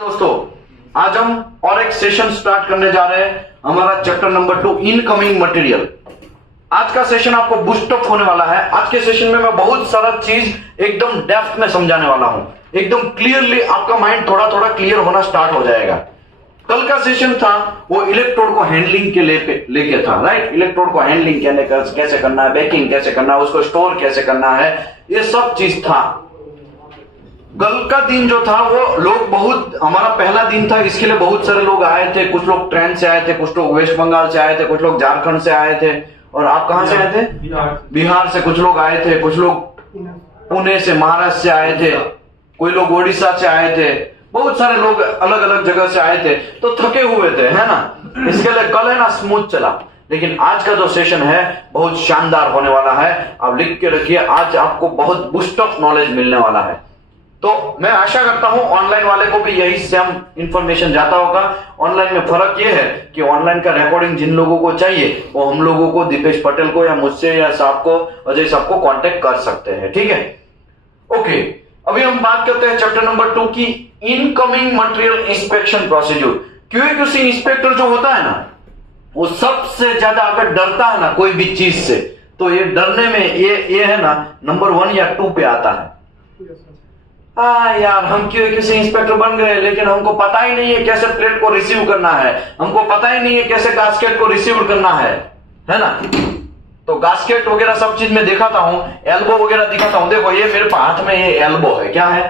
दोस्तों, आज हम और एक सेशन स्टार्ट करने जा रहे हैं, हमारा चैप्टर नंबर 2 इनकमिंग मटेरियल। आज का सेशन आपको बूस्ट अप होने वाला है। आज के सेशन में मैं बहुत सारा चीज एकदम डेप्थ में समझाने वाला हूं, एकदम क्लियरली आपका माइंड थोड़ा थोड़ा क्लियर होना स्टार्ट हो जाएगा। कल का सेशन था वो इलेक्ट्रोड को हैंडलिंग के लेके था, राइट। इलेक्ट्रोड को हैंडलिंग कैसे करना है, बेकिंग कैसे करना है, उसको स्टोर कैसे करना है, ये सब चीज था। कल का दिन जो था वो लोग बहुत, हमारा पहला दिन था, इसके लिए बहुत सारे लोग आए थे। कुछ लोग ट्रेन से आए थे, कुछ लोग वेस्ट बंगाल से आए थे, कुछ लोग झारखंड से आए थे। और आप कहां से आए थे? बिहार से कुछ लोग आए थे, कुछ लोग पुणे से, महाराष्ट्र से आए थे, कोई लोग ओडिशा से आए थे। बहुत सारे लोग अलग अलग जगह से आए थे, तो थके हुए थे, है ना। इसके लिए कल है ना स्मूथ चला, लेकिन आज का जो सेशन है बहुत शानदार होने वाला है। आप लिख के रखिए, आज आपको बहुत बूस्ट ऑफ नॉलेज मिलने वाला है। तो मैं आशा करता हूं ऑनलाइन वाले को भी यही सेम इंफॉर्मेशन जाता होगा। ऑनलाइन में फर्क यह है कि ऑनलाइन का रिकॉर्डिंग जिन लोगों को चाहिए वो हम लोगों को, दीपेश पटेल को या मुझसे या साहब को, अजय साहब को कांटेक्ट कर सकते हैं, ठीक है। ओके, अभी हम बात करते हैं चैप्टर नंबर 2 की, incoming material inspection procedure. QA/QC inspector जो होता है ना, वो सबसे ज्यादा अगर डरता है ना कोई भी चीज से, तो ये डरने में ये है ना नंबर 1 या 2 पे आता है। यार, हम QA/QC इंस्पेक्टर बन गए, लेकिन हमको पता ही नहीं है कैसे प्लेट को रिसीव करना है, हमको पता ही नहीं है कैसे गास्केट को रिसीव करना है ना। तो गास्केट वगैरह सब चीज में दिखाता हूं, एल्बो वगैरह दिखाता हूं। देखो ये मेरे हाथ में ये एल्बो है, क्या है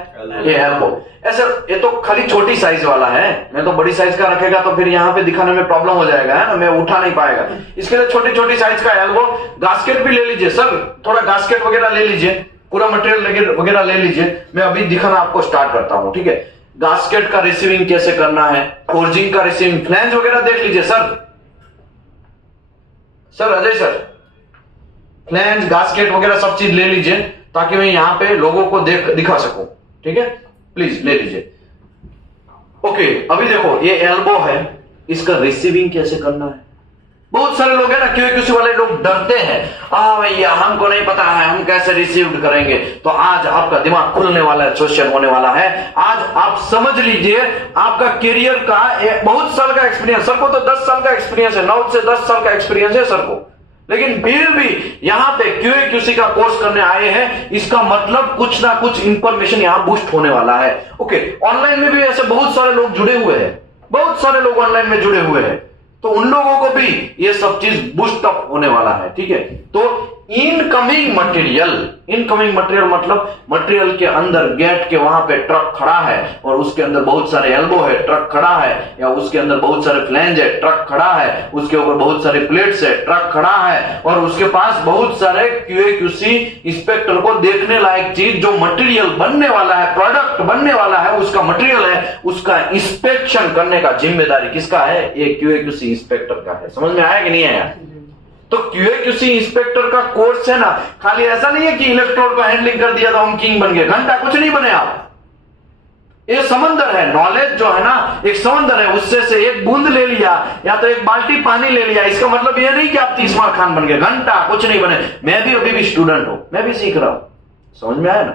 ये एल्बो। ऐसे ये तो खाली छोटी साइज वाला है, मैं तो बड़ी साइज का रखेगा तो फिर यहाँ पे दिखाने में प्रॉब्लम हो जाएगा, है ना, मैं उठा नहीं पाएगा। इसके लिए छोटी छोटी साइज का एल्बो। गास्केट भी ले लीजिए सर, थोड़ा गास्केट वगैरह ले लीजिए, पूरा मटेरियल वगैरह ले लीजिए। मैं अभी दिखाना आपको स्टार्ट करता हूं, ठीक है। गास्केट का रिसीविंग कैसे करना है, फोर्जिंग का रिसीविंग, फ्लैंज वगैरह देख लीजिए sir Ajay sir, flange gasket वगैरह सब चीज ले लीजिए ताकि मैं यहां पे लोगों को दिखा सकूं, ठीक है। प्लीज ले लीजिए। ओके, अभी देखो ये एल्बो है, इसका रिसीविंग कैसे करना है। बहुत सारे लोग हैं ना QA/QC वाले लोग डरते हैं, भैया हमको नहीं पता है हम कैसे रिसीव करेंगे। तो आज आपका दिमाग खुलने वाला है, क्वेश्चन होने वाला है। आज आप समझ लीजिए आपका करियर का बहुत साल का एक्सपीरियंस, सर को तो 10 साल का एक्सपीरियंस है, 9 से 10 साल का एक्सपीरियंस है सर को, लेकिन फिर भी यहां पे QA/QC का कोर्स करने आए हैं। इसका मतलब कुछ ना कुछ इंफॉर्मेशन यहां बूस्ट होने वाला है। ओके, ऑनलाइन में भी ऐसे बहुत सारे लोग जुड़े हुए हैं, बहुत सारे लोग ऑनलाइन में जुड़े हुए हैं, तो उन लोगों को भी ये सब चीज बूस्ट अप होने वाला है, ठीक है। तो इनकमिंग मटेरियल मतलब मटेरियल के अंदर गेट के वहां पे ट्रक खड़ा है और उसके अंदर बहुत सारे एल्बो है, ट्रक खड़ा है, या उसके अंदर बहुत सारे फ्लैंज है, ट्रक खड़ा है, उसके ऊपर बहुत सारे प्लेट्स है, ट्रक खड़ा है, और उसके पास बहुत सारे QA/QC इंस्पेक्टर को देखने लायक चीज जो मटेरियल बनने वाला है, प्रोडक्ट बनने वाला है, उसका मटेरियल है, उसका इंस्पेक्शन करने का जिम्मेदारी किसका है? ये QA/QC इंस्पेक्टर का है। समझ में आया कि नहीं आया? तो QA/QC इंस्पेक्टर का कोर्स है ना, खाली ऐसा नहीं है कि इलेक्ट्रोड को हैंडलिंग कर दिया तो हम किंग बन गए, घंटा कुछ नहीं बने आप। ये समंदर है, नॉलेज जो है ना एक समंदर है, उससे से एक बूंद ले लिया या तो एक बाल्टी पानी ले लिया, इसका मतलब ये नहीं कि आप 30वां खान बन गए, घंटा कुछ नहीं बने। मैं भी अभी भी स्टूडेंट हूं, मैं भी सीख रहा हूं, समझ में आया ना।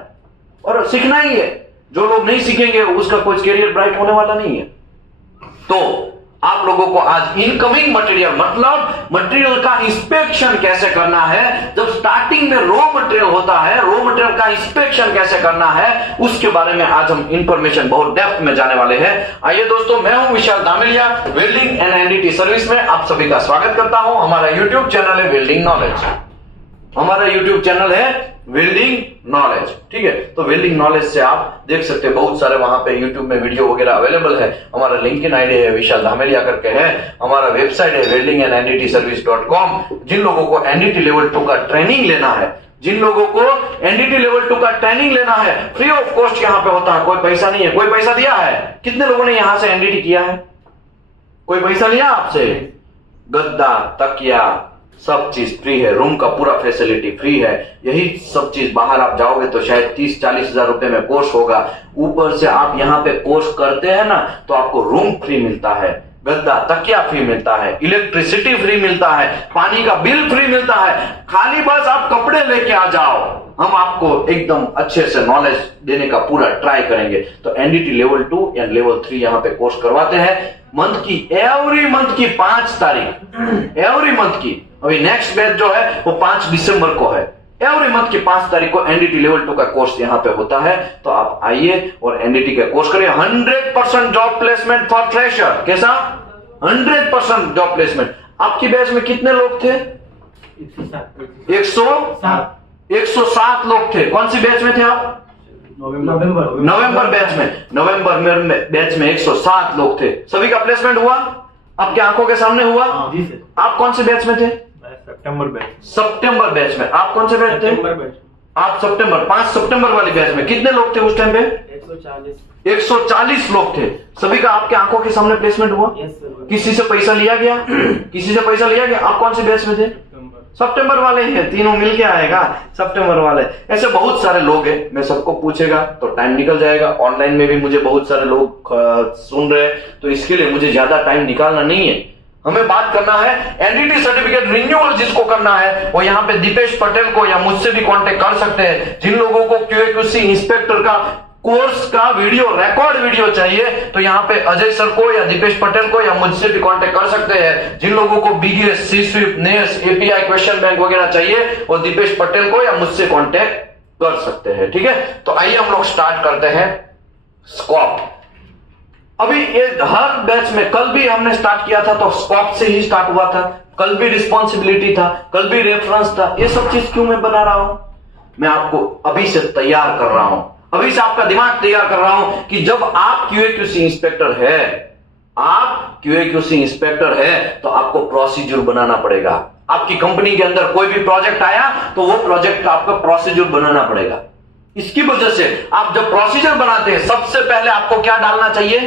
और सीखना ही है, जो लोग नहीं सीखेंगे उसका कोई कैरियर ब्राइट होने वाला नहीं है। तो आप लोगों को आज इनकमिंग मटेरियल मतलब मटेरियल का इंस्पेक्शन कैसे करना है, जब स्टार्टिंग में रॉ मटेरियल होता है, रॉ मटेरियल का इंस्पेक्शन कैसे करना है, उसके बारे में आज हम इंफॉर्मेशन बहुत डेप्थ में जाने वाले हैं। आइए दोस्तों, मैं हूं Vishal Dhameliya, welding and NDT service में आप सभी का स्वागत करता हूं। हमारा यूट्यूब चैनल है वेल्डिंग नॉलेज, हमारा यूट्यूब चैनल है वेल्डिंग नॉलेज, ठीक है। तो वेल्डिंग नॉलेज से आप देख सकते हैं, बहुत सारे वहां पे यूट्यूब में वीडियो वगैरह अवेलेबल है। हमारा लिंक्डइन आईडी है विशाल धामेलिया करके है, हमारा वेबसाइट है weldingandndtservice.com। जिन लोगों को NDT लेवल 2 का ट्रेनिंग लेना है, जिन लोगों को NDT लेवल 2 का ट्रेनिंग लेना है, फ्री ऑफ कॉस्ट यहाँ पे होता है, कोई पैसा नहीं है। कोई पैसा दिया है? कितने लोगों ने यहां से NDT किया है? कोई पैसा लिया आपसे? गद्दा, तकिया, सब चीज फ्री है, रूम का पूरा फैसिलिटी फ्री है। यही सब चीज बाहर आप जाओगे तो शायद 30-40 हजार रुपए में कोर्स होगा। ऊपर से आप यहाँ पे कोर्स करते हैं ना तो आपको रूम फ्री मिलता है, गद्दा तकिया फ्री मिलता है, इलेक्ट्रिसिटी फ्री मिलता है, पानी का बिल फ्री मिलता है। खाली बस आप कपड़े लेके आ जाओ, हम आपको एकदम अच्छे से नॉलेज देने का पूरा ट्राई करेंगे। तो एनडीटी लेवल 2 या लेवल 3 यहाँ पे कोर्स करवाते हैं मंथ की, एवरी मंथ की 5 तारीख, एवरी मंथ की। अभी नेक्स्ट बैच जो है वो 5 दिसंबर को है। एवरी मंथ की 5 तारीख को एनडीटी लेवल 2 का कोर्स यहाँ पे होता है। तो आप आइए और एनडीटी का कोर्स करिए। 100% जॉब प्लेसमेंट फॉर फ्रेशर। कैसा? 100% जॉब प्लेसमेंट। आपकी बैच में कितने लोग थे? 107 लोग थे। कौन सी बैच में थे आप? नवंबर बैच में। नवंबर में बैच में 107 लोग थे। सभी का प्लेसमेंट हुआ? आपके आंखों के सामने हुआ? आप कौन से बैच में थे? सितंबर बैच में। आप कौन से बैच थे? आप सितंबर, 5 सितंबर वाली बैच में। कितने लोग थे उस टाइम पे? 140 लोग थे। सभी का आपके आंखों के सामने प्लेसमेंट हुआ? किसी से पैसा लिया गया? किसी से पैसा लिया गया? आप कौन से बैच में थे? सितंबर वाले हैं, तीनों मिल के आएगा सितंबर वाले। ऐसे बहुत सारे लोग हैं, मैं सबको पूछेगा तो टाइम निकल जाएगा। ऑनलाइन में भी मुझे बहुत सारे लोग सुन रहे हैं, तो इसके लिए मुझे ज्यादा टाइम निकालना नहीं है। हमें बात करना है एनडीटी सर्टिफिकेट रिन्यूअल जिसको करना है वो यहाँ पे दीपेश पटेल को या मुझसे भी कांटेक्ट कर सकते हैं। जिन लोगों को QA/QC इंस्पेक्टर का कोर्स का वीडियो, रिकॉर्ड वीडियो चाहिए तो यहाँ पे अजय सर को या दीपेश पटेल को या मुझसे भी कांटेक्ट कर सकते हैं। जिन लोगों को BGS, C-SWIP, NAS, API, question bank वगैरह चाहिए वो दीपेश पटेल को या मुझसे कांटेक्ट कर सकते हैं। ठीक है, तो आइए हम लोग स्टार्ट करते हैं स्कोप। अभी ये हर बैच में, कल भी हमने स्टार्ट किया था तो स्कोप से ही स्टार्ट हुआ था, कल भी रिस्पॉन्सिबिलिटी था, कल भी रेफरेंस था। ये सब चीज क्यों मैं बना रहा हूं? मैं आपको अभी से तैयार कर रहा हूं, अभी से आपका दिमाग तैयार कर रहा हूं कि जब आप QA/QC इंस्पेक्टर है, आप QA/QC इंस्पेक्टर है तो आपको प्रोसीजर बनाना पड़ेगा। आपकी कंपनी के अंदर कोई भी प्रोजेक्ट आया तो वो प्रोजेक्ट का आपका प्रोसीजर बनाना पड़ेगा। इसकी वजह से आप जब प्रोसीजर बनाते हैं सबसे पहले आपको क्या डालना चाहिए?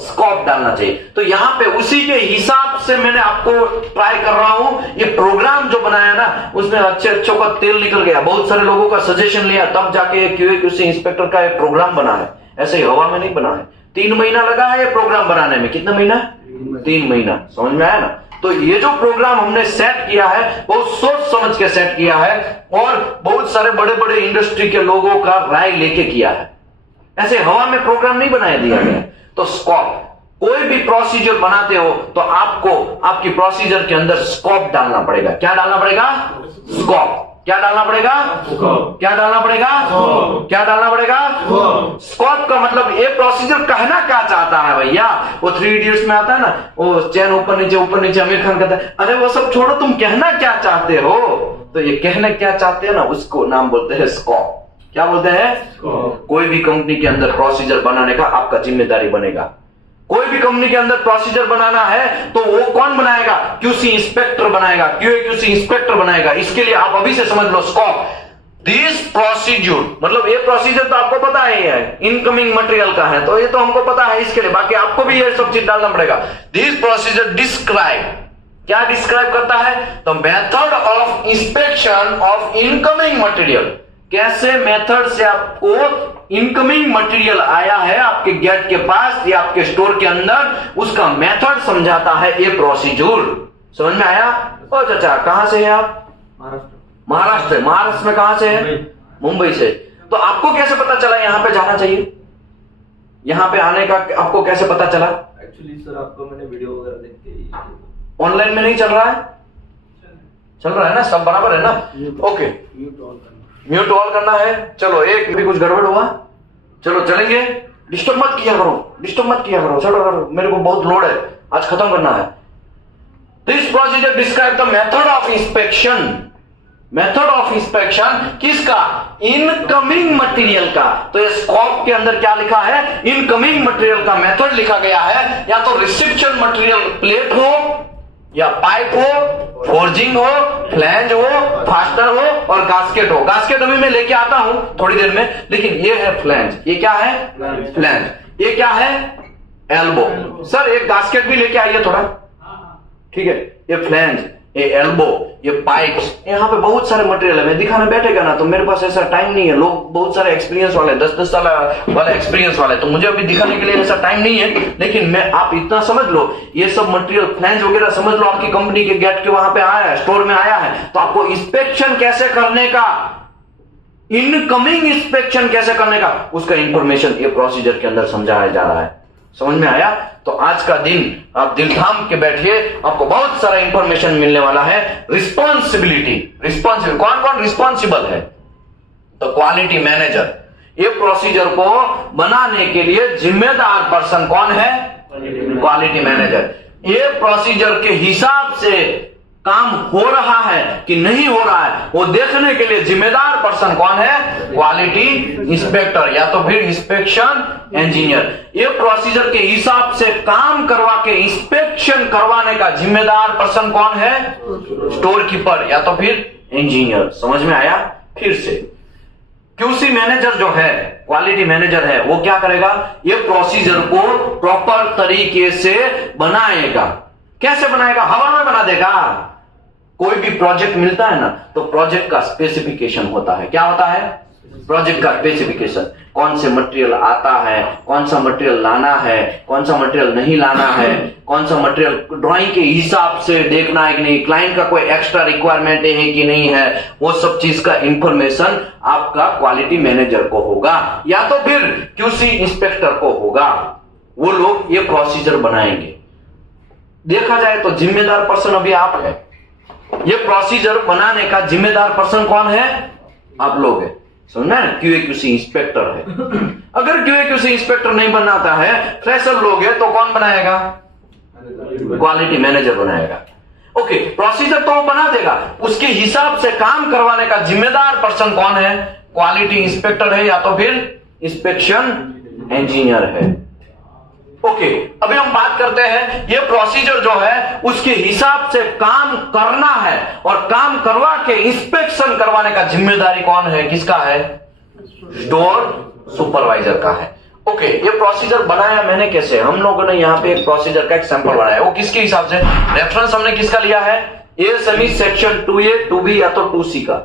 स्कोप डालना चाहिए। तो यहां पे उसी के हिसाब से मैंने आपको ट्राई कर रहा हूं। ये प्रोग्राम जो बनाया ना उसमें अच्छों का तेल निकल गया, बहुत सारे लोगों का सजेशन लिया, तब जाके QA/QC इंस्पेक्टर का एक प्रोग्राम बना है। ऐसे ही हवा में नहीं बना है। 3 महीना लगा है ये प्रोग्राम बनाने में। कितना महीना? 3 महीना। समझ में आया ना? तो ये जो प्रोग्राम हमने सेट किया है बहुत सोच समझ के सेट किया है और बहुत सारे बड़े बड़े इंडस्ट्री के लोगों का राय लेके किया है। ऐसे हवा में प्रोग्राम नहीं बनाया दिया गया। तो स्कोप, कोई भी प्रोसीजर बनाते हो तो आपको आपकी प्रोसीजर के अंदर स्कोप डालना पड़ेगा। क्या डालना पड़ेगा? स्कोप। क्या डालना पड़ेगा? क्या डालना पड़ेगा? क्या डालना पड़ेगा? स्कोप का मतलब ये प्रोसीजर कहना क्या चाहता है भैया? वो 3 इडियट्स में आता है ना, वो चैन ऊपर नीचे आमिर खान कहता है अरे वो सब छोड़ो, तुम कहना क्या चाहते हो? तो ये कहना क्या चाहते हैं ना, उसको नाम बोलते हैं स्कोप। क्या बोलते हैं? कोई भी कंपनी के अंदर प्रोसीजर बनाने का आपका जिम्मेदारी बनेगा। कोई भी कंपनी के अंदर प्रोसीजर बनाना है तो वो कौन बनाएगा? QC इंस्पेक्टर बनाएगा, QA/QC इंस्पेक्टर बनाएगा। इसके लिए आप अभी से समझ लो स्कोप। दिस प्रोसीजर, मतलब ये प्रोसीजर तो आपको पता ही है, इनकमिंग मटेरियल का है तो ये तो हमको पता है। इसके लिए बाकी आपको भी ये सब चीज डालना पड़ेगा। दिस प्रोसीजर डिस्क्राइब, क्या डिस्क्राइब करता है? The method of inspection of incoming material. कैसे मेथड से आपको इनकमिंग मटेरियल आया है आपके गेट के पास या आपके स्टोर के अंदर, उसका मेथड समझाता है ये प्रोसीजर। समझ में आया? ओ चाचा, कहां से है आप? महाराष्ट्र। महाराष्ट्र में कहां से है? मुंबई से। तो आपको कैसे पता चला यहां पे जाना चाहिए? यहां पे आने का आपको कैसे पता चला? एक्चुअली सर आपको मैंने वीडियो वगैरह देख के। ऑनलाइन में नहीं चल रहा है? चल रहा है ना? सब बराबर है ना? ओके, म्यूट ऑल करना है। चलो, एक भी कुछ गड़बड़ हुआ? चलो चलेंगे। डिस्टर्ब मत किया करो, डिस्टर्ब मत किया करो। चलो, मेरे को बहुत लोड है, आज खत्म करना है। This procedure describe the method of inspection. Method of inspection किसका? इनकमिंग मटेरियल का। तो ये स्कोप के अंदर क्या लिखा है? इनकमिंग मटेरियल का मेथड लिखा गया है। या तो रिसेप्शन मटेरियल प्लेट हो या पाइप हो, फोर्जिंग हो, फ्लैंज हो, फास्टर हो और गास्केट हो। गास्केट अभी मैं लेके आता हूं थोड़ी देर में, लेकिन ये है फ्लैंज। ये क्या है? फ्लैंज। ये क्या है? एल्बो। सर एक गास्केट भी लेके आइए थोड़ा। ठीक है, ये फ्लैंज, ये एल्बो, ये पाइप्स, यहाँ पे बहुत सारे मटेरियल है। मैं दिखाने बैठेगा ना तो मेरे पास ऐसा टाइम नहीं है। लोग बहुत सारे एक्सपीरियंस वाले, 10-10 साल वाला एक्सपीरियंस वाले, तो मुझे अभी दिखाने के लिए ऐसा टाइम नहीं है। लेकिन मैं, आप इतना समझ लो, ये सब मटेरियल फ्लैंज वगैरह समझ लो आपकी कंपनी के गेट के वहां पे आया है, स्टोर में आया है, तो आपको इंस्पेक्शन कैसे करने का, इनकमिंग इंस्पेक्शन कैसे करने का, उसका इंफॉर्मेशन ये प्रोसीजर के अंदर समझाया जा रहा है। समझ में आया? तो आज का दिन आप दिल थाम के बैठिए, आपको बहुत सारा इंफॉर्मेशन मिलने वाला है। रिस्पॉन्सिबिलिटी, कौन कौन रिस्पॉन्सिबल है? तो क्वालिटी मैनेजर। ये प्रोसीजर को बनाने के लिए जिम्मेदार पर्सन कौन है? Quality manager. ये प्रोसीजर के हिसाब से काम हो रहा है कि नहीं हो रहा है, वो देखने के लिए जिम्मेदार पर्सन कौन है? क्वालिटी इंस्पेक्टर या तो फिर इंस्पेक्शन इंजीनियर। ये प्रोसीजर के हिसाब से काम करवा के इंस्पेक्शन करवाने का जिम्मेदार पर्सन कौन है? स्टोर कीपर या तो फिर इंजीनियर। समझ में आया? फिर से क्यूसी मैनेजर जो है, क्वालिटी मैनेजर है, वो क्या करेगा? ये प्रोसीजर को प्रॉपर तरीके से बनाएगा। कैसे बनाएगा? हवा में बना देगा। कोई भी प्रोजेक्ट मिलता है ना, तो प्रोजेक्ट का स्पेसिफिकेशन होता है। क्या होता है? प्रोजेक्ट का स्पेसिफिकेशन। कौन से मटेरियल आता है, कौन सा मटेरियल लाना है, कौन सा मटेरियल नहीं लाना है, कौन सा मटेरियल ड्राइंग के हिसाब से देखना है कि नहीं, क्लाइंट का कोई एक्स्ट्रा रिक्वायरमेंट है कि नहीं है, वो सब चीज का इंफॉर्मेशन आपका क्वालिटी मैनेजर को होगा या तो फिर क्यूसी इंस्पेक्टर को होगा। वो लोग ये प्रोसीजर बनाएंगे। देखा जाए तो जिम्मेदार पर्सन अभी आप है। ये प्रोसीजर बनाने का जिम्मेदार पर्सन कौन है? आप लोग है। समझना है? क्यूए क्यूसी इंस्पेक्टर है। अगर क्यूए क्यूसी इंस्पेक्टर नहीं बनाता है, फ्रेशर लोग है, तो कौन बनाएगा? क्वालिटी मैनेजर बनाएगा। ओके, प्रोसीजर तो वो बना देगा, उसके हिसाब से काम करवाने का जिम्मेदार पर्सन कौन है? क्वालिटी इंस्पेक्टर है या तो फिर इंस्पेक्शन इंजीनियर है। ओके, अभी हम बात करते हैं, ये प्रोसीजर जो है उसके हिसाब से काम करना है और काम करवा के इंस्पेक्शन करवाने का जिम्मेदारी कौन है? किसका है? स्टोर सुपरवाइजर का है। ओके, ये प्रोसीजर बनाया मैंने कैसे? हम लोगों ने यहाँ पे एक प्रोसीजर का एक सैंपल बनाया। वो किसके हिसाब से? रेफरेंस हमने किसका लिया है? एएसएमई सेक्शन 2A 2B या तो 2C का।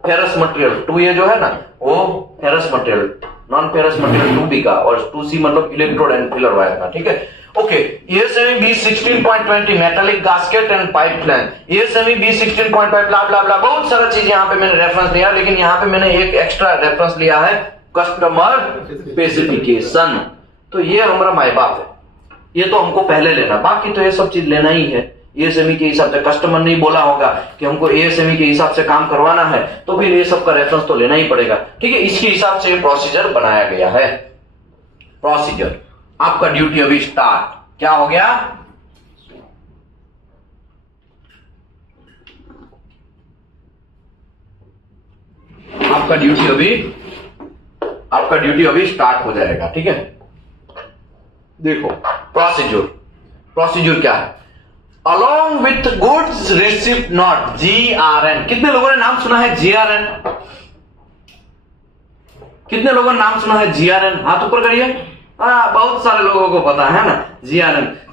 फेरस मटेरियल 2A जो है ना, वो ferrous material, non ferrous material 2B का, और 2C मतलब इलेक्ट्रोड एंड फिलर वायर का। ठीक है। Okay, ASME B 16.20 metallic gasket and pipe flange, ASME B 16.5 ब्ला ब्ला ब्ला, बहुत सारा चीज यहाँ पे मैंने रेफरेंस लिया, लेकिन यहाँ पे मैंने एक एक्स्ट्रा रेफरेंस लिया है, कस्टमर स्पेसिफिकेशन। तो ये हमारा माई बाप है, ये तो हमको पहले लेना, बाकी तो ये सब चीज लेना ही है। एएसएमई के हिसाब से कस्टमर नहीं बोला होगा कि हमको एएसएमई के हिसाब से काम करवाना है, तो फिर ये सब का रेफरेंस तो लेना ही पड़ेगा। ठीक है, इसके हिसाब से प्रोसीजर बनाया गया है। प्रोसीजर, आपका ड्यूटी अभी स्टार्ट। क्या हो गया? आपका ड्यूटी अभी स्टार्ट हो जाएगा। ठीक है, देखो प्रोसीजर क्या है? Along with goods receipt note, GRN। कितने लोगों ने नाम सुना है GRN? कितने लोगों ने नाम सुना है GRN? हाथ ऊपर करिए। बहुत सारे लोगों को पता है ना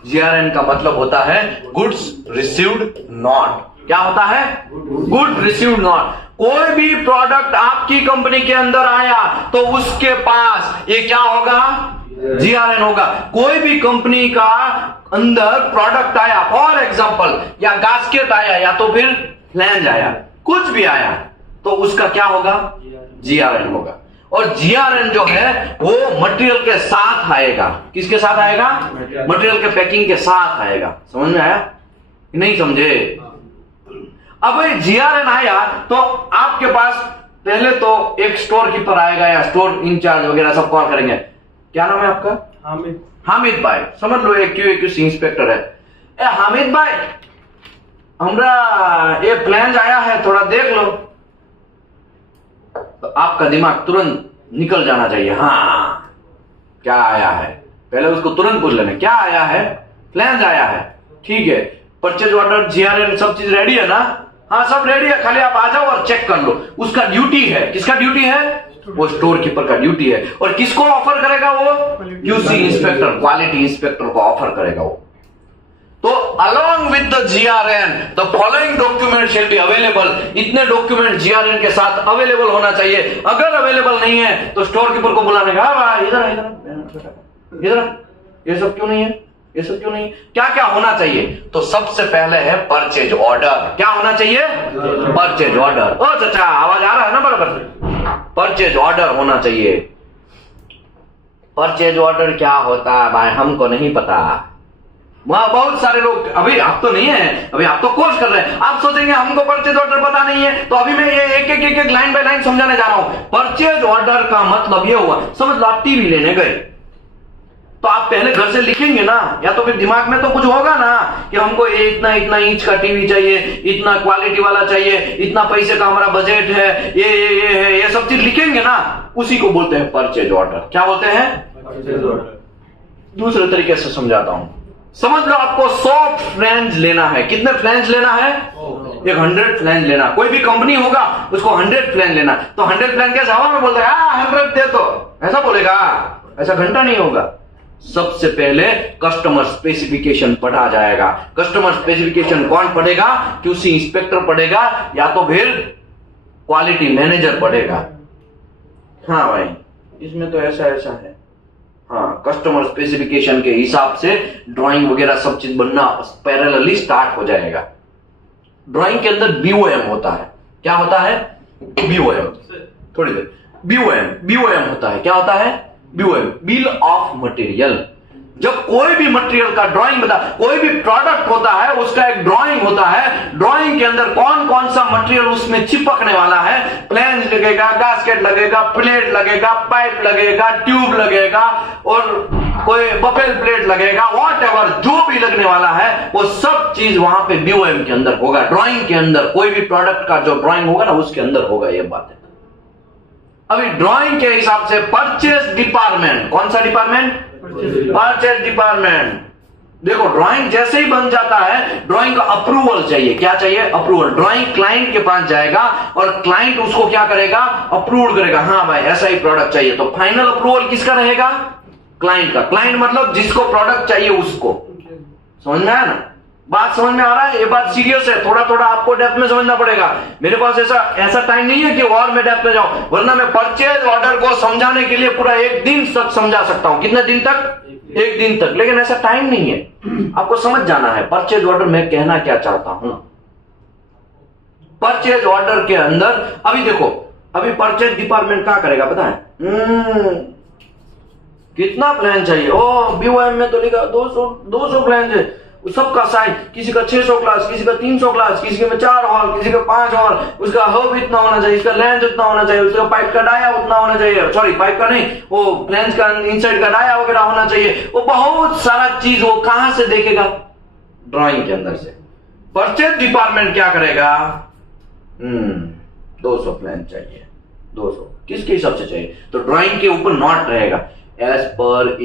GRN का मतलब होता है गुड्स रिसीव्ड नॉट। क्या होता है? Good received not. कोई भी प्रोडक्ट आपकी कंपनी के अंदर आया तो उसके पास ये क्या होगा? GRN होगा। कोई भी कंपनी का अंदर प्रोडक्ट आया, फॉर एग्जांपल या गास्केट आया या तो फिर फ्लैंज आया, कुछ भी आया, तो उसका क्या होगा? GRN होगा। और GRN जो है वो मटेरियल के साथ आएगा। किसके साथ आएगा? मटेरियल के पैकिंग के साथ आएगा। समझ में आया? नहीं समझे? अब GRN आया तो आपके पास पहले तो एक स्टोर कीपर आएगा या स्टोर इंचार्ज वगैरह सब कॉल करेंगे। क्या नाम है आपका? हामिद भाई। समझ लो एक क्यूसी इंस्पेक्टर है। हामिद भाई, हमरा ये फ्लैंज आया है, थोड़ा देख लो। तो आपका दिमाग तुरंत निकल जाना चाहिए। हाँ, क्या आया है? पहले उसको तुरंत पूछ लेना, क्या आया है? फ्लैंज आया है। ठीक है, परचेज ऑर्डर, GRN सब चीज रेडी है ना? हाँ, सब रेडी है, खाली आप आ जाओ और चेक कर लो। उसका ड्यूटी है। किसका ड्यूटी है? वो स्टोर कीपर का ड्यूटी है। और किसको ऑफर करेगा? वो क्यूसी इंस्पेक्टर, क्वालिटी इंस्पेक्टर को ऑफर करेगा वो। तो along with the GRN the following document shall be available, इतने डॉक्यूमेंट GRN के साथ अवेलेबल होना चाहिए। अगर अवेलेबल नहीं है तो स्टोर कीपर को बुलाने का, भाई इधर इधर इधर, ये सब क्यों नहीं है, ये सब क्यों नहीं, क्या क्या होना चाहिए? तो सबसे पहले है परचेज ऑर्डर। क्या होना चाहिए? Purchase order. ओ चाचा आवाज आ रहा है ना बराबर से? परचेज ऑर्डर होना चाहिए। परचेज ऑर्डर क्या होता है भाई, हमको नहीं पता। वहां बहुत सारे लोग, अभी आप तो नहीं है, अभी आप तो कोर्स कर रहे हैं, आप सोचेंगे हमको परचेज ऑर्डर पता नहीं है। तो अभी मैं ये एक लाइन बाय लाइन समझाने जा रहा हूं। परचेज ऑर्डर का मतलब ये हुआ, समझ लो आप टीवी लेने गए तो आप पहले घर से लिखेंगे ना, या तो फिर दिमाग में तो कुछ होगा ना कि हमको इतना इतना इंच का टीवी चाहिए, इतना क्वालिटी वाला चाहिए, इतना पैसे का हमारा बजट है, ये है, ये सब चीज लिखेंगे ना, उसी को बोलते हैं परचेज ऑर्डर। क्या बोलते हैं? Purchase order. दूसरे तरीके से समझाता हूं, समझ लो आपको 100 फ्लैंज लेना है। कितने फ्लैंज लेना है? 100 फ्लैंज लेना। कोई भी कंपनी होगा उसको 100 फ्लैंज लेना, तो 100 फ्लैंज कैसे हवा में बोलते हैं 100 दे दो, ऐसा बोलेगा? ऐसा घंटा नहीं होगा। सबसे पहले कस्टमर स्पेसिफिकेशन पढ़ा जाएगा। कस्टमर स्पेसिफिकेशन कौन पढ़ेगा? क्यूसी इंस्पेक्टर पढ़ेगा या तो फिर क्वालिटी मैनेजर पढ़ेगा। हाँ भाई इसमें तो ऐसा ऐसा है। हाँ, कस्टमर स्पेसिफिकेशन के हिसाब से ड्राइंग वगैरह सब चीज बनना पैरेलली स्टार्ट हो जाएगा। ड्राइंग के अंदर बीओएम होता है। क्या होता है? बीओएम। थोड़ी देर, बीओएम होता है। क्या होता है? BOM, bill of material. जब कोई भी मटेरियल का ड्राइंग बता, कोई भी प्रोडक्ट होता है उसका एक ड्राइंग होता है। ड्राइंग के अंदर कौन कौन सा मटेरियल उसमें चिपकने वाला है, फ्लैंज लगेगा, गास्केट लगेगा, प्लेट लगेगा, पाइप लगेगा, ट्यूब लगेगा और कोई बफेल प्लेट लगेगा, व्हाटएवर जो भी लगने वाला है वो सब चीज वहां पे बीओएम के अंदर होगा। ड्राइंग के अंदर कोई भी प्रोडक्ट का जो ड्राइंग होगा ना उसके अंदर होगा। ये बात है। अभी ड्राइंग के हिसाब से परचेज डिपार्टमेंट, कौन सा डिपार्टमेंट? Purchase department. देखो ड्राइंग जैसे ही बन जाता है, ड्राइंग का अप्रूवल चाहिए। क्या चाहिए? अप्रूवल। ड्राइंग क्लाइंट के पास जाएगा और क्लाइंट उसको क्या करेगा? अप्रूव करेगा। हाँ भाई ऐसा ही प्रोडक्ट चाहिए। तो फाइनल अप्रूवल किसका रहेगा? क्लाइंट का। क्लाइंट मतलब जिसको प्रोडक्ट चाहिए उसको। समझ में आया ना? बात समझ में आ रहा है? ये बात सीरियस है, थोड़ा थोड़ा आपको डेप्थ में समझना पड़ेगा। मेरे पास ऐसा टाइम नहीं है कि और मैं डेप्थ में जाऊं, वरना मैं परचेज ऑर्डर को समझाने के लिए पूरा एक दिन तक समझा सकता हूं। कितने दिन तक? एक दिन तक। लेकिन ऐसा टाइम नहीं है, आपको समझ जाना है परचेज ऑर्डर मैं कहना क्या चाहता हूं। परचेज ऑर्डर के अंदर अभी देखो, अभी परचेज डिपार्टमेंट क्या करेगा पता है? कितना प्लान चाहिए? ओ बीओएम में तो लिखा 200 प्लान है। सबका साइज, किसी का 600 ग्लास, किसी का 300 ग्लास, किसी में 4 हॉल, किसी का 5 हॉल, उसका हब इतना होना चाहिए, इसका लेंथ इतना होना चाहिए, उसका पाइप का डाया उतना होना चाहिए, सॉरी पाइप का नहीं, वो फ्लैंज का इनसाइड का डाया वगैरह होना चाहिए। वो बहुत सारा चीज वो कहां से देखेगा? ड्राइंग के अंदर से। परचेज डिपार्टमेंट क्या करेगा? 200 फ्लैंज चाहिए। 200 किसके हिसाब से चाहिए? तो ड्राइंग के ऊपर नोट रहेगा एज पर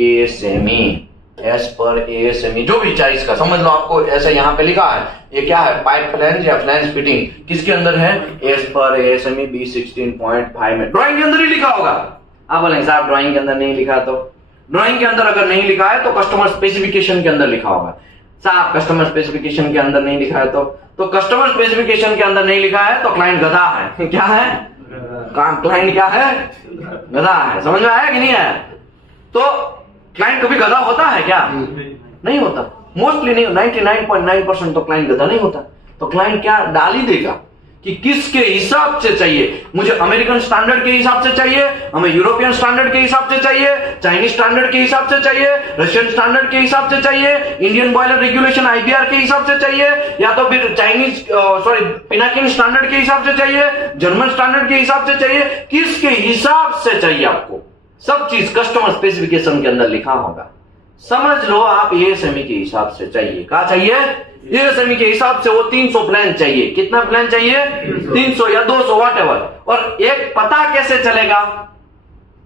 ASME, जो भी चाहिए इसका। समझ लो आपको ऐसा यहां पे लिखा है, ये क्या है? पाइप फ्लैंज या फ्लैंज फिटिंग किसके अंदर है? एज पर ASME B16.5 में। ड्राइंग के अंदर ही लिखा होगा। आप बोलेंगे साहब ड्राइंग के अंदर नहीं लिखा, तो ड्राइंग के अंदर अगर नहीं लिखा है तो कस्टमर स्पेसिफिकेशन के अंदर लिखा होगा। साहब कस्टमर स्पेसिफिकेशन के अंदर नहीं लिखा है तो कस्टमर स्पेसिफिकेशन के अंदर नहीं लिखा है तो क्लाइंट गधा है। क्या है? क्लाइंट क्या है? गधा है। समझ में आया कि नहीं आया? तो क्लाइंट कभी गधा होता है क्या? नहीं होता। मोस्टली नहीं, 99.9% तो क्लाइंट गधा नहीं होता। तो क्लाइंट क्या डाल ही देगा कि किसके हिसाब से चाहिए। मुझे अमेरिकन स्टैंडर्ड के हिसाब से चाहिए, हमें यूरोपियन स्टैंडर्ड के हिसाब से चाहिए, चाइनीज स्टैंडर्ड के हिसाब से चाहिए, रशियन स्टैंडर्ड के हिसाब से चाहिए, इंडियन बॉयलर रेगुलेशन IBR के हिसाब से चाहिए, या तो फिर चाइनीज पिनाकिन स्टैंडर्ड के हिसाब से चाहिए, जर्मन स्टैंडर्ड के हिसाब से चाहिए। किसके हिसाब से चाहिए आपको? सब चीज कस्टमर स्पेसिफिकेशन के अंदर लिखा होगा। समझ लो आप ASME के हिसाब से चाहिए। क्या चाहिए? ASME के हिसाब से वो 300 प्लान चाहिए। कितना प्लान चाहिए? 300 या 200 व्हाटएवर। और एक पता कैसे चलेगा?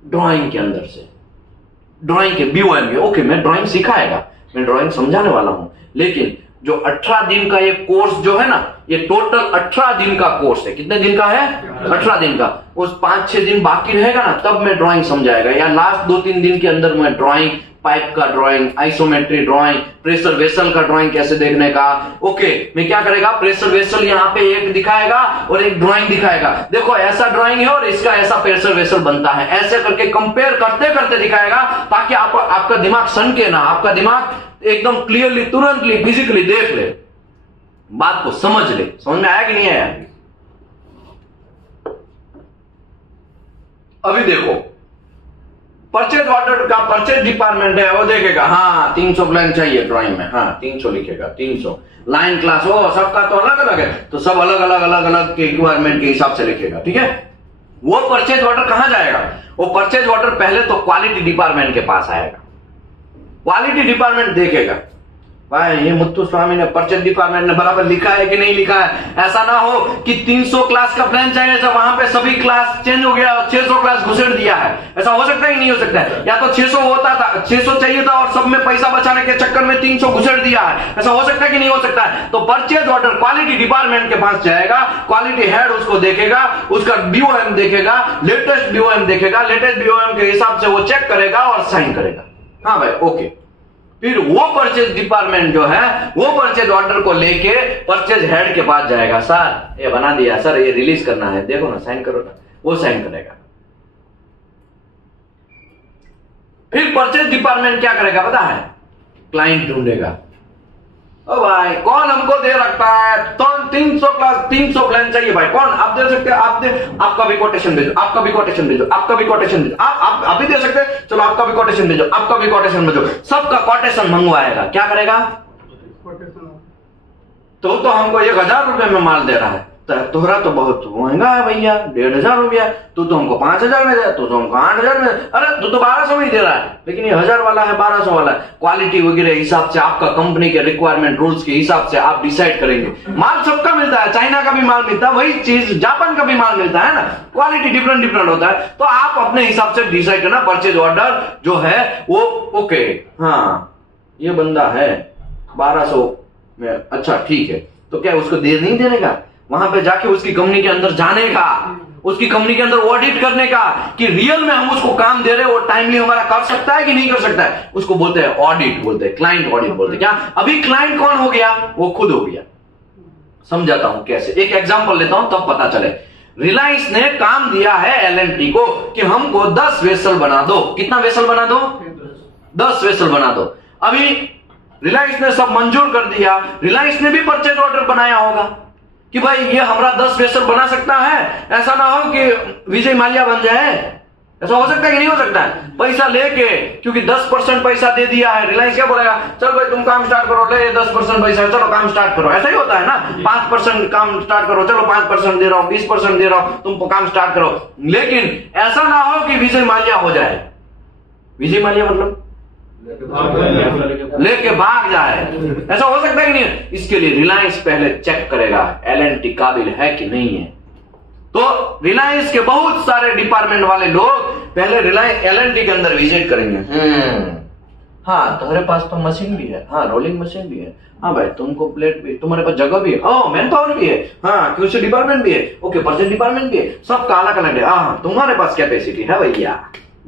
ड्राइंग के अंदर से, ड्राइंग के BOM में। ओके मैं ड्राइंग सिखाएगा, मैं ड्राइंग समझाने वाला हूं, लेकिन जो 18 दिन का ये कोर्स जो है ना, ये टोटल 18 दिन का कोर्स है। कितने दिन का है? 18 दिन का। उस 5-6 दिन बाकी रहेगा ना, तब मैं ड्राइंग समझाएगा, या लास्ट 2-3 दिन के अंदर मैं ड्राइंग, पाइप का drawing, isometry drawing, pressure vessel का ड्राइंग कैसे देखने का। ओके, मैं क्या करेगा, प्रेशर वेसल यहाँ पे एक दिखाएगा और एक ड्राइंग दिखाएगा, देखो ऐसा ड्राइंग है और इसका ऐसा प्रेशर वेसल बनता है, ऐसे करके कंपेयर करते करते दिखाएगा, ताकि आपका दिमाग सनके ना, आपका दिमाग एकदम क्लियरली, तुरंतली, फिजिकली देख ले, बात को समझ ले। समझ में आया कि नहीं आया? अभी देखो, परचेज ऑर्डर का परचेज डिपार्टमेंट है, वो देखेगा हाँ 300 प्लान चाहिए ड्राइंग में, हाँ 300 लिखेगा, 300 लाइन क्लास, वो सबका तो अलग अलग है, तो सब अलग अलग अलग अलग के रिक्वायरमेंट के हिसाब से लिखेगा, ठीक है। वो परचेज ऑर्डर कहां जाएगा? वो परचेज ऑर्डर पहले तो क्वालिटी डिपार्टमेंट के पास आएगा। क्वालिटी डिपार्टमेंट देखेगा भाई ये मुत्तु स्वामी ने, परचेज डिपार्टमेंट ने बराबर लिखा है कि नहीं लिखा है। ऐसा ना हो कि 300 क्लास का प्लान चाहिए था, वहां पे सभी क्लास चेंज हो गया और 600 क्लास घुसेड़ दिया है। ऐसा हो सकता है कि नहीं हो सकता है? या तो 600 होता था, 600 चाहिए था और सब में पैसा बचाने के चक्कर में 300 घुसेड़ दिया है। ऐसा हो सकता है कि नहीं हो सकता है? तो परचेज ऑर्डर क्वालिटी डिपार्टमेंट के पास जाएगा, क्वालिटी हेड उसको देखेगा, उसका बीओएम देखेगा, लेटेस्ट बीओएम देखेगा, लेटेस्ट बीओएम के हिसाब से वो चेक करेगा और साइन करेगा, हाँ भाई ओके। फिर वो परचेज डिपार्टमेंट जो है, वो परचेज ऑर्डर को लेके परचेज हेड के पास जाएगा, सर ये बना दिया, सर ये रिलीज करना है, देखो ना साइन करो ना, वो साइन करेगा। फिर परचेज डिपार्टमेंट क्या करेगा पता है? क्लाइंट ढूंढेगा, ओ भाई कौन हमको दे रखता है, तो 300 क्लास 300 प्लान चाहिए भाई, कौन आप दे सकते हैं? आप दे, आपका भी कोटेशन भेजो, आपका भी कोटेशन भेजो, आपका भी कोटेशन भेजो, आप भी दे सकते हैं, चलो आपका भी कोटेशन भेजो, आपका भी कोटेशन भेजो, सबका कोटेशन मंगवाएगा। क्या करेगा? तो हमको 1000 रुपए में माल दे रहा है, तोहरा तो बहुत महंगा है भैया, 1500 रुपया, तू तो हमको 5000 में दे, तू तो हमको 8000 में, अरे तू तो 1200 में ही दे रहा है, लेकिन ये 1000 वाला है, 1200 वाला है। क्वालिटी वगैरह हिसाब से, आपका कंपनी के रिक्वायरमेंट रूल्स के हिसाब से आप डिसाइड करेंगे। माल सबका मिलता है, चाइना का भी माल मिलता है, वही चीज जापान का भी माल मिलता है ना, क्वालिटी डिफरेंट होता है, तो आप अपने हिसाब से डिसाइड करना। परचेज ऑर्डर जो है वो ओके, हाँ ये बंदा है 1200 में, अच्छा ठीक है, तो क्या उसको नहीं देने का? वहां पे जाके उसकी कंपनी के अंदर जाने का, उसकी कंपनी के अंदर ऑडिट करने का कि रियल में हम उसको काम दे रहे हैं, वो टाइमली हमारा कर सकता है कि नहीं कर सकता है, उसको बोलते हैं ऑडिट, बोलते हैं क्लाइंट ऑडिट बोलते हैं। क्या अभी क्लाइंट कौन हो गया? वो खुद हो गया। समझाता हूं कैसे, एक एग्जांपल लेता हूं तब पता चले। रिलायंस ने काम दिया है एलएनटी को कि हमको 10 वेसल बना दो। कितना वेसल बना दो? 10 वेसल बना दो। अभी रिलायंस ने सब मंजूर कर दिया, रिलायंस ने भी परचेज ऑर्डर बनाया होगा कि भाई ये हमारा 10 वेसल बना सकता है। ऐसा ना हो कि विजय माल्या बन जाए, ऐसा हो सकता है कि नहीं हो सकता है? पैसा लेके, क्योंकि 10% पैसा दे दिया है, रिलायंस क्या बोलेगा, चल भाई तुम काम स्टार्ट करो, ले 10% पैसा, चलो काम स्टार्ट करो। ऐसा ही होता है ना, 5% काम स्टार्ट करो, चलो 5% दे रहा हूं, 20% दे रहा हूं, तुम काम स्टार्ट करो। लेकिन ऐसा ना हो कि विजय माल्या हो जाए। विजय माल्या मतलब लेके भाग जाए, ऐसा हो सकता है कि नहीं? इसके लिए रिलायंस पहले चेक करेगा एलएनटी काबिल है कि नहीं है। तो रिलायंस के बहुत सारे डिपार्टमेंट वाले लोग पहले रिलायंस एलएनटी के अंदर विजिट करेंगे। हाँ तुम्हारे पास तो मशीन भी है, हाँ रोलिंग मशीन भी है, हाँ भाई तुमको प्लेट भी, तुम्हारे पास जगह भी है, मैन पावर भी है, हाँ क्यूसी डिपार्टमेंट भी है, ओके परचेज डिपार्टमेंट भी है, सबका अलग अलग है। हाँ तुम्हारे पास कैपेसिटी है भैया,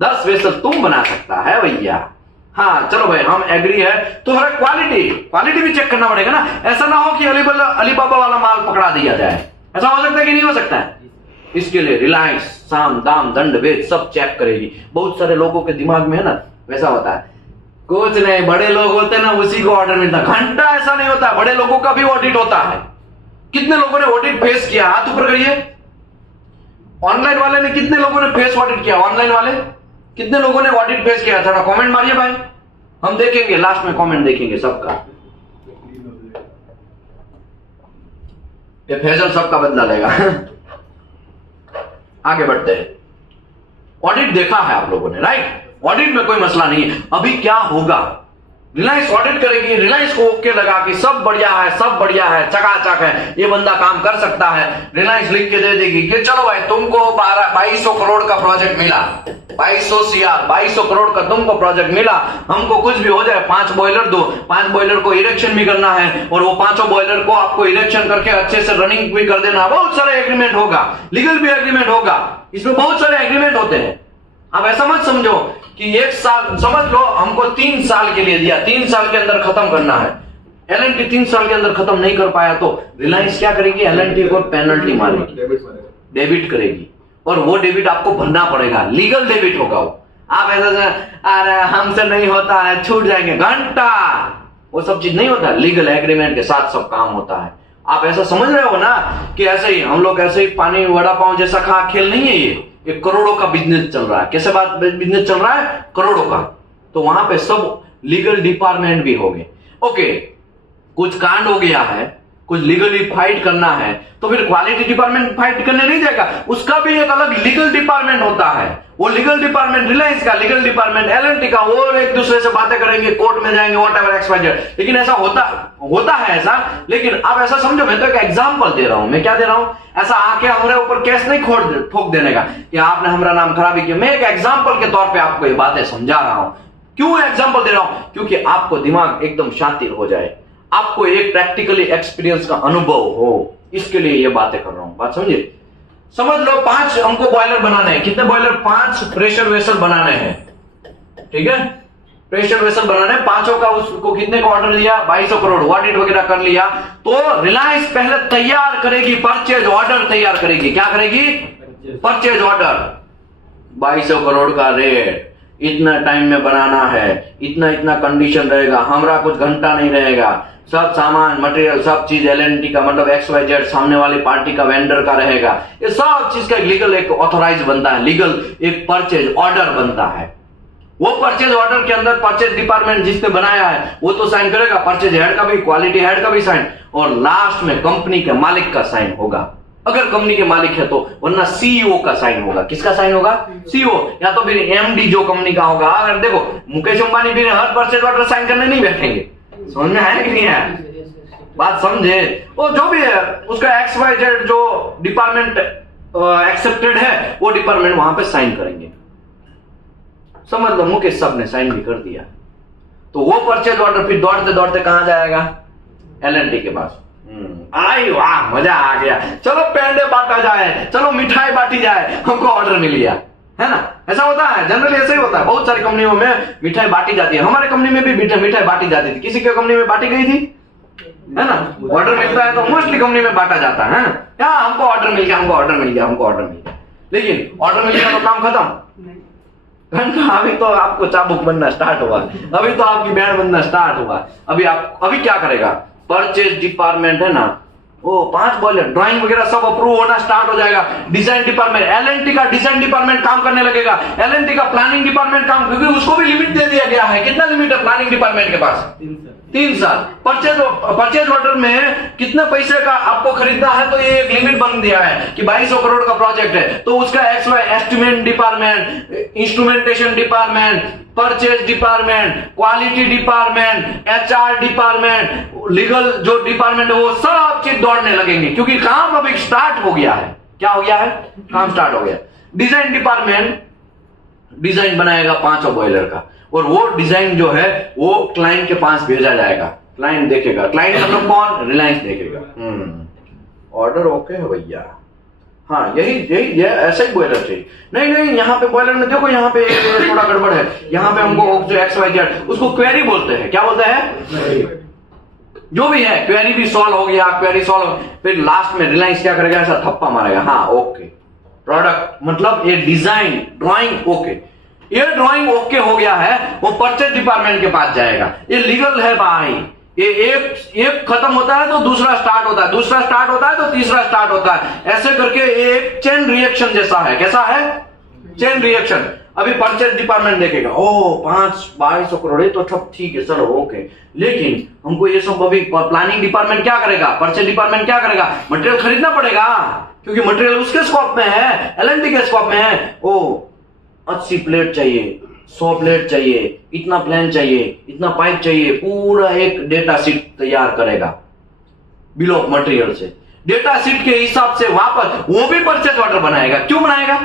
10 वेसल तुम बना सकता है भैया, हाँ चलो भाई हम एग्री है। तो हर क्वालिटी भी चेक करना पड़ेगा ना। ऐसा ना हो कि अलीबाबा वाला माल पकड़ा दिया जाए, ऐसा हो सकता है कि नहीं हो सकता है? इसके लिए रिलायंस साम दाम दंड भेद सब चेक करेगी। बहुत सारे लोगों के दिमाग में है ना वैसा होता है, कुछ नहीं, बड़े लोग होते हैं ना उसी को ऑर्डर मिलता, घंटा ऐसा नहीं होता, बड़े लोगों का भी ऑडिट होता है। कितने लोगों ने ऑडिट फेस किया? हाथ ऊपर करिए। ऑनलाइन वाले ने कितने लोगों ने फेस ऑडिट किया? ऑनलाइन वाले कितने लोगों ने ऑडिट फेस किया? थोड़ा कमेंट मारिए भाई, हम देखेंगे लास्ट में, कमेंट देखेंगे सबका। ये फैजल सबका बदला लेगा। आगे बढ़ते हैं। ऑडिट देखा है आप लोगों ने, राइट? ऑडिट में कोई मसला नहीं है। अभी क्या होगा, रिलायंस ऑडिट करेगी, रिलायंस को ओके लगा कि सब बढ़िया है, सब बढ़िया है, चकाचक है, ये बंदा काम कर सकता है। रिलायंस लिख के दे देगी कि चलो भाई तुमको 2200 करोड़ का प्रोजेक्ट मिला, 2200 करोड़ का तुमको प्रोजेक्ट मिला, हमको कुछ भी हो जाए 5 बॉयलर दो, 5 बॉयलर को इरेक्शन भी करना है और वो 5 बॉयलर को आपको इरेक्शन करके अच्छे से रनिंग भी कर देना। बहुत सारे एग्रीमेंट होगा, लीगल भी एग्रीमेंट होगा, इसमें बहुत सारे एग्रीमेंट होते हैं। आप ऐसा मत समझो कि 1 साल, समझ लो हमको 3 साल के लिए दिया, 3 साल के अंदर खत्म करना है। एलएनटी 3 साल के अंदर खत्म नहीं कर पाया तो रिलायंस क्या करेगी, एलएनटी को पेनल्टी मारेगी, डेबिट करेगी और वो डेबिट आपको भरना पड़ेगा, लीगल डेबिट होगा वो। आप ऐसा अरे हमसे नहीं होता है, छूट जाएंगे, घंटा, वो सब चीज नहीं होता, लीगल एग्रीमेंट के साथ सब काम होता है। आप ऐसा समझ रहे हो ना कि ऐसे ही हम लोग ऐसे ही पानी वड़ा पाव जैसा खा खेल नहीं है, ये करोड़ों का बिजनेस चल रहा है। कैसे बात बिजनेस चल रहा है, करोड़ों का। तो वहां पे सब लीगल डिपार्टमेंट भी हो गए। ओके, कुछ कांड हो गया है, कुछ लीगली फाइट करना है, तो फिर क्वालिटी डिपार्टमेंट फाइट करने नहीं जाएगा, उसका भी एक अलग लीगल डिपार्टमेंट होता है। वो लीगल डिपार्टमेंट रिलायंस का, लीगल डिपार्टमेंट एलएनटी का, वो एक दूसरे से बातें करेंगे, कोर्ट में जाएंगे, व्हाटएवर XYZ। लेकिन ऐसा होता है ऐसा। लेकिन आप ऐसा समझो, मैं तो एक एग्जांपल दे रहा हूं। मैं क्या दे रहा हूं, ऐसा आके हमारे ऊपर केस नहीं ठोक देने का कि आपने हमारा नाम खराबी किया। मैं एक एग्जांपल के तौर पे आपको ये बातें समझा रहा हूं। क्यों एग्जांपल दे रहा हूं, क्योंकि आपको दिमाग एकदम शातिर हो जाए, आपको एक प्रैक्टिकली एक्सपीरियंस का अनुभव हो, इसके लिए ये बातें कर रहा हूं। बात समझिए। समझ लो 5 हमको बॉयलर बनाने हैं। कितने बॉयलर, 5 प्रेशर वेसल बनाने हैं, ठीक है। प्रेशर वेसल बनाने, 5 का उसको कितने का ऑर्डर दिया, 2200 करोड़, ऑडिट वगैरह कर लिया। तो रिलायंस पहले तैयार करेगी, परचेज ऑर्डर तैयार करेगी। क्या करेगी, परचेज ऑर्डर। 2200 करोड़ का रेट, इतना टाइम में बनाना है, इतना इतना कंडीशन रहेगा, हमारा कुछ घंटा नहीं रहेगा, सब सामान मटेरियल सब चीज एलएनटी का, मतलब XYZ सामने वाली पार्टी का, वेंडर का रहेगा। ये सब चीज का लीगल एक ऑथोराइज बनता है, लीगल एक परचेज ऑर्डर बनता है। वो परचेज ऑर्डर के अंदर परचेज डिपार्टमेंट जिसने बनाया है वो तो साइन करेगा, परचेज हेड का भी, क्वालिटी हेड का भी साइन, और लास्ट में कंपनी के मालिक का साइन होगा, अगर कंपनी के मालिक है तो। वरना सीईओ का साइन होगा। किसका साइन होगा, सीईओ, या तो फिर एमडी जो कंपनी का होगा। अगर देखो मुकेश अंबानी भी हर परचेज ऑर्डर साइन करने नहीं बैठेंगे। समझ में आया कि नहीं है, बात समझे। वो जो भी है उसका XYZ जो डिपार्टमेंट एक्सेप्टेड है वो डिपार्टमेंट वहां पे साइन करेंगे। समझ लो मुकेश साहब ने साइन भी कर दिया, तो वो परचेज ऑर्डर फिर दौड़ते दौड़ते कहां जाएगा, एलएनटी के पास। आई वाह, मजा आ गया, चलो पेंडे बांटा जाए, चलो मिठाई बांटी जाए, हमको ऑर्डर मिल गया, है ना। ऐसा होता है, जनरली ऐसा ही होता है। बहुत सारी कंपनियों में मिठाई बांटी जाती है। हमारे कंपनी में भी मिठाई बांटी जाती थी। किसी की कंपनी में बांटी गई थी, है ना। ऑर्डर मिलता है तो मोस्टली कंपनी में बांटा जाता है ना। क्या हमको ऑर्डर मिल गया, हमको ऑर्डर मिल गया, हमको ऑर्डर मिल गया। लेकिन ऑर्डर मिल गया तो काम खत्म। अभी तो आपको चाबुक बनना स्टार्ट हुआ, अभी तो आपकी बैंड बनना स्टार्ट हुआ। अभी क्या करेगा, परचेज डिपार्टमेंट है ना, वो 5 बॉयलर, ड्राइंग वगैरह सब अप्रूव होना स्टार्ट हो जाएगा। डिजाइन डिपार्टमेंट, एलएनटी का डिजाइन डिपार्टमेंट काम करने लगेगा, एलएनटी का प्लानिंग डिपार्टमेंट काम, क्योंकि उसको भी लिमिट दे दिया गया है। कितना लिमिट है प्लानिंग डिपार्टमेंट के पास, 3 साल। परचेज ऑर्डर में कितने पैसे का आपको खरीदना है, तो ये एक लिमिट बन दिया है कि 2200 करोड़ का प्रोजेक्ट है, तो उसका XY estimate department, instrumentation department, purchase department, quality department, HR department, legal जो डिपार्टमेंट है, वो सब चीज दौड़ने लगेंगे, क्योंकि काम अब स्टार्ट हो गया है। क्या हो गया है, काम स्टार्ट हो गया। डिजाइन डिपार्टमेंट डिजाइन बनाएगा 5 बॉयलर का, और वो डिजाइन जो है वो क्लाइंट के पास भेजा जाएगा, क्लाइंट देखेगा। क्लाइंट मतलब कौन, रिलायंस देखेगा। ऑर्डर ओके है भैया, हाँ यही ऐसा ही बॉयलर चाहिए। नहीं यहाँ पे बॉयलर में देखो, यहाँ पे थोड़ा गड़बड़ है, यहाँ पे हमको जो XYZ उसको क्वेरी बोलते हैं। क्या बोलते हैं, जो भी है, क्वेरी भी सॉल्व हो गया, क्वेरी सॉल्व। फिर लास्ट में रिलायंस क्या करेगा, ऐसा थप्पा मारेगा, हाँ ओके। प्रोडक्ट मतलब ये डिजाइन ड्राइंग ओके, ये ड्राइंग ओके हो गया है, वो परचेज डिपार्टमेंट के पास जाएगा। ये लीगल है भाई, ये एक खत्म होता है तो दूसरा स्टार्ट होता है, दूसरा स्टार्ट होता है तो तीसरा स्टार्ट होता है, ऐसे करके एक चेन रिएक्शन जैसा है। कैसा है, चेन रिएक्शन। अभी परचेज डिपार्टमेंट देखेगा, ओ 2200 करोड़ तो सब ठीक है, चलो ओके। लेकिन हमको ये सब अभी प्लानिंग डिपार्टमेंट क्या करेगा, परचेज डिपार्टमेंट क्या करेगा, मटेरियल खरीदना पड़ेगा, क्योंकि मटेरियल उसके स्कोप में है, एलएनटी के स्कोप में है। ओ 80 प्लेट चाहिए, 100 प्लेट चाहिए, इतना प्लान चाहिए, इतना पाइप चाहिए, पूरा एक डेटा शीट तैयार करेगा बिल ऑफ मटेरियल से। डेटा शीट के हिसाब से वापस वो भी परचेज ऑर्डर बनाएगा। क्यों बनाएगा?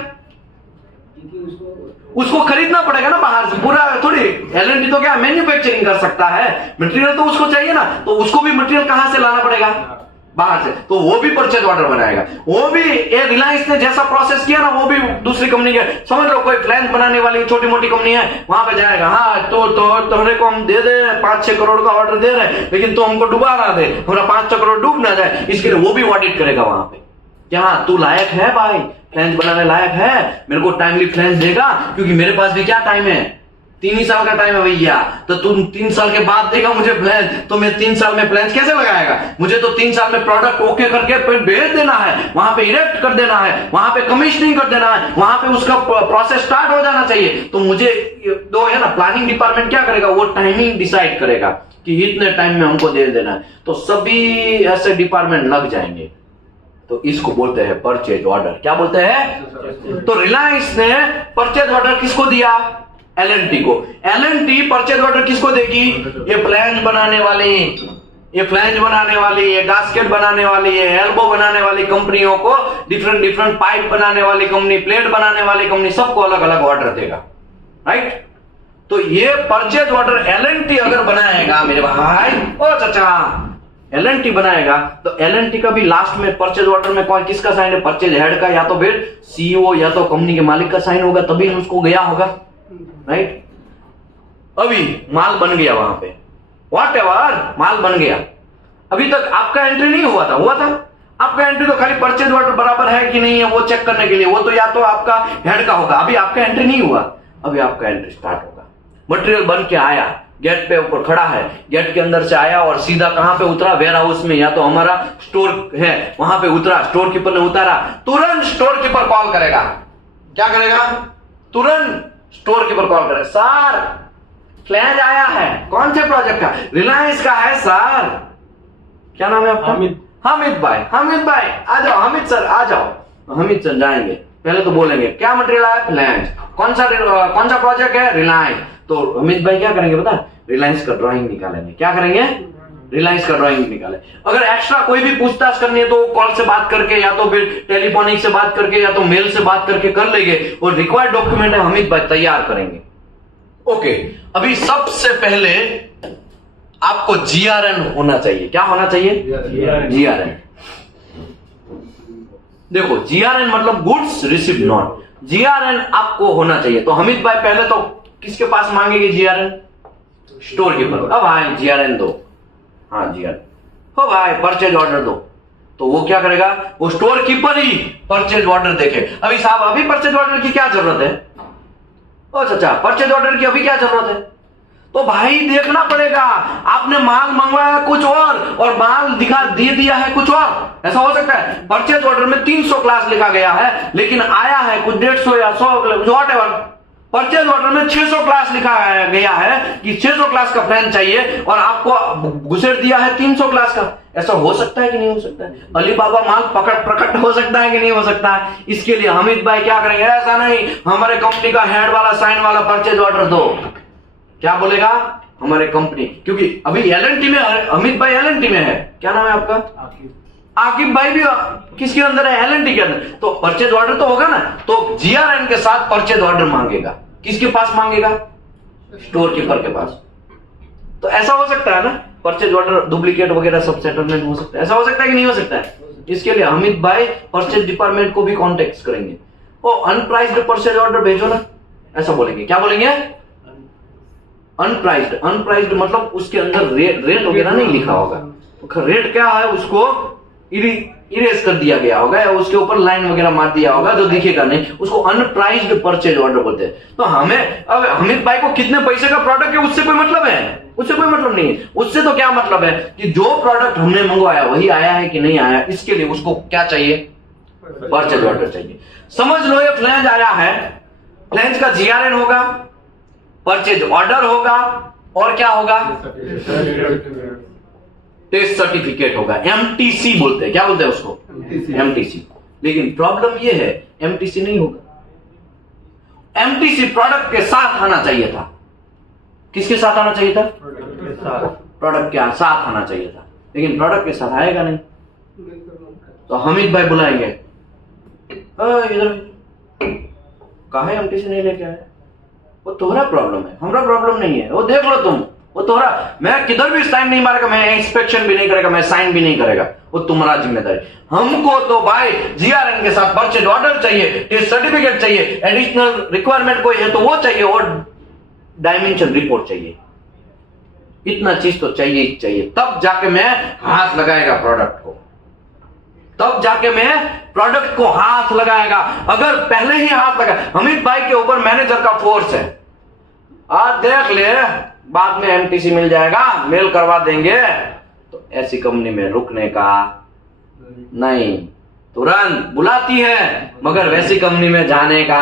उसको खरीदना पड़ेगा ना बाहर से, पूरा थोड़ी एल&टी तो क्या मैन्युफैक्चरिंग कर सकता है, मटेरियल तो उसको चाहिए ना, तो उसको भी मटेरियल कहां से लाना पड़ेगा? बाहर से। तो वो भी परचेज ऑर्डर बनाएगा। वो भी ये रिलायंस ने जैसा प्रोसेस किया ना, वो भी दूसरी कंपनी के, समझ लो कोई फ्लैंज बनाने वाली छोटी मोटी कंपनी है, वहां पे जाएगा, हाँ तो तुम्हारे को हम दे दे 5-6 करोड़ का ऑर्डर दे रहे हैं, लेकिन तो हमको डुबा ना दे, हमारा 5-6 करोड़ डूब ना जाए, इसके लिए वो भी ऑडिट करेगा वहां पे। क्या तू लायक है भाई, फ्लैंज बनाने लायक है, मेरे को टाइमली फ्लैंज देगा, क्योंकि मेरे पास भी क्या टाइम है, 3 ही साल का टाइम है भैया, तो तुम 3 साल के बाद देगा मुझे फ्लैंज, तो मैं 3 साल में फ्लैंज कैसे लगाएगा? मुझे तो 3 साल में प्रोडक्ट ओके करके भेज देना है, वहां पे इरेक्ट कर देना है, वहां पे कमीशनिंग कर देना है, वहां पे उसका प्रोसेस स्टार्ट हो जाना चाहिए। तो मुझे दो है ना, प्लानिंग डिपार्टमेंट क्या करेगा, वो टाइमिंग डिसाइड करेगा कि इतने टाइम में हमको दे देना है, तो सभी ऐसे डिपार्टमेंट लग जाएंगे। तो इसको बोलते हैं परचेज ऑर्डर। क्या बोलते हैं? तो रिलायंस ने परचेज ऑर्डर किसको दिया? एल&टी को। एल&टी परचेज ऑर्डर किसको देगी? ये फ्लैंज बनाने वाली, ये गास्केट बनाने वाली, ये एल्बो बनाने वाली कंपनियों को, डिफरेंट पाइप बनाने वाली कंपनी, प्लेट बनाने वाली कंपनी, सबको अलग अलग ऑर्डर देगा, राइट? तो ये परचेज ऑर्डर एल&टी अगर बनाएगा मेरे भाई, ओ चाचा, एल&टी बनाएगा, तो एल&टी का भी लास्ट में परचेज ऑर्डर में कौन किसका साइन है? परचेज हेड का, या तो फिर सीईओ या तो कंपनी के मालिक का साइन होगा, तभी उसको गया होगा, राइट? अभी माल बन गया वहां पे, व्हाटएवर माल बन गया, अभी तक आपका एंट्री नहीं हुआ था आपका एंट्री तो खाली परचेज ऑर्डर बराबर है कि नहीं है वो चेक करने के लिए, वो तो या तो आपका हेड का होगा। अभी आपका एंट्री नहीं हुआ, अभी आपका एंट्री स्टार्ट होगा। मटेरियल बन के आया, गेट पे ऊपर खड़ा है, गेट के अंदर से आया और सीधा कहां पे उतरा? वेयर हाउस में, या तो हमारा स्टोर है वहां पे उतरा, स्टोर कीपर ने उतारा, तुरंत स्टोर कीपर कॉल करेगा। क्या करेगा? तुरंत स्टोर कीपर कॉल करेगा, सर फ्लैंज आया है। कौन से प्रोजेक्ट का? रिलायंस का है सर। क्या नाम है आपका? हामिद भाई आ जाओ, हामिद सर आ जाओ। हामिद सर जाएंगे, पहले तो बोलेंगे क्या मटेरियल आया? फ्लैंज। कौन सा प्रोजेक्ट है? रिलायंस। तो अमित भाई क्या करेंगे पता? रिलायंस का ड्राइंग निकालेंगे। क्या करेंगे? रिलायंस का ड्राइंग निकाले। अगर एक्स्ट्रा कोई भी पूछताछ करनी है तो कॉल से बात करके, या तो फिर टेलीफोनिक से बात करके, या तो मेल से बात करके कर लेंगे, और रिक्वायर्ड डॉक्यूमेंट है अमित भाई तैयार करेंगे। ओके, अभी सबसे पहले आपको जीआरएन होना चाहिए। क्या होना चाहिए? जीआरएन। देखो, जीआरएन मतलब गुड्स रिसीव्ड नॉट, जीआरएन आपको होना चाहिए। तो अमित भाई पहले तो किसके पास मांगेंगे जीआरएन? Store keeper. अब भाई जीआरएन दो। हाँ जीआरएन हो भाई, परचेज ऑर्डर दो। तो वो क्या करेगा? वो स्टोर कीपर ही परचेज ऑर्डर देखे। अभी साहब अभी परचेज ऑर्डर की क्या जरूरत है? ओ चाचा परचेज ऑर्डर की अभी क्या जरूरत है? तो भाई देखना पड़ेगा, आपने माल मंगवाया कुछ और माल दे दिया है कुछ और। ऐसा हो सकता है परचेज ऑर्डर में 300 क्लास लिखा गया है, लेकिन आया है कुछ 150 या 100 व्हाटएवर। परचेज ऑर्डर में 600 क्लास लिखा गया है कि 600 क्लास का फैन चाहिए, और आपको घुसेड़ दिया है 300 क्लास का। ऐसा हो सकता है कि नहीं हो सकता है? अली बाबा माल प्रकट हो सकता है कि नहीं हो सकता है? इसके लिए अमित भाई क्या करेंगे? ऐसा नहीं, हमारे कंपनी का हेड वाला साइन वाला परचेज ऑर्डर दो। क्या बोलेगा? हमारे कंपनी, क्योंकि अभी एल&टी में अमित भाई एल&टी में है। क्या नाम है आपका? आकिब भाई भी किसके अंदर है? एल&टी के अंदर। तो परचेज ऑर्डर तो होगा ना, तो जीआरएन के साथ परचेज ऑर्डर मांगेगा। किसके पास मांगेगा? स्टोर कीपर के पास। तो ऐसा हो सकता है ना, परचेज ऑर्डर डुप्लीकेट वगैरह सब सेटलमेंट हो सकता है। ऐसा हो सकता है कि नहीं हो सकता है? इसके लिए अमित भाई परचेज डिपार्टमेंट को भी कॉन्टेक्ट करेंगे। ओ अनप्राइज्ड परचेज ऑर्डर भेजो ना, ऐसा बोलेंगे। क्या बोलेंगे? अनप्राइज्ड मतलब उसके अंदर रेट वगैरह नहीं लिखा होगा। तो रेट क्या है उसको इरेज कर दिया गया होगा, या उसके ऊपर लाइन वगैरह मार दिया होगा जो दिखेगा नहीं, उसको अनप्राइज्ड परचेज ऑर्डर बोलते हैं। तो हमें अब अमित भाई को कितने पैसे का प्रोडक्ट है उससे कोई मतलब है? उससे कोई मतलब नहीं है। उससे तो क्या मतलब है कि जो प्रोडक्ट हमने मंगवाया वही आया है कि नहीं आया, इसके लिए उसको क्या चाहिए? परचेज ऑर्डर चाहिए। समझ लो ये फ्लैंज आया है, फ्लैंज का जीआरएन होगा, परचेज ऑर्डर होगा, और क्या होगा? टेस्ट सर्टिफिकेट होगा। एमटीसी बोलते हैं। क्या बोलते हैं उसको? एमटीसी। लेकिन प्रॉब्लम यह है एमटीसी नहीं होगा। एमटीसी प्रोडक्ट के साथ आना चाहिए था। किसके साथ आना चाहिए था? प्रोडक्ट के साथ आना चाहिए था, लेकिन प्रोडक्ट के साथ आएगा नहीं। तो हमीद भाई बुलाएंगे, इधर कहा एमटीसी नहीं लेके आए, वो तुम्हारा प्रॉब्लम है, हमारा प्रॉब्लम नहीं है। वो देख लो तुम, वो तुम्हारा, मैं किधर भी साइन नहीं मारेगा, मैं इंस्पेक्शन भी नहीं करेगा, मैं साइन भी नहीं करेगा, वो तुम्हारा जिम्मेदारी। हमको तो भाई जीआरएन के साथ परचेज ऑर्डर चाहिए, टेस्ट सर्टिफिकेट चाहिए, एडिशनल रिक्वायरमेंट कोई है तो वो चाहिए, और डायमेंशन रिपोर्ट चाहिए। इतना चीज तो चाहिए ही चाहिए, तब जाके मैं हाथ लगाएगा प्रोडक्ट को, तब जाके मैं प्रोडक्ट को हाथ लगाएगा। अगर पहले ही हाथ लगा, हमीद भाई के ऊपर मैनेजर का फोर्स है, आज देख ले बाद में एमटीसी मिल जाएगा, मेल करवा देंगे, तो ऐसी कंपनी में रुकने का नहीं। तुरंत बुलाती है मगर वैसी कंपनी में जाने का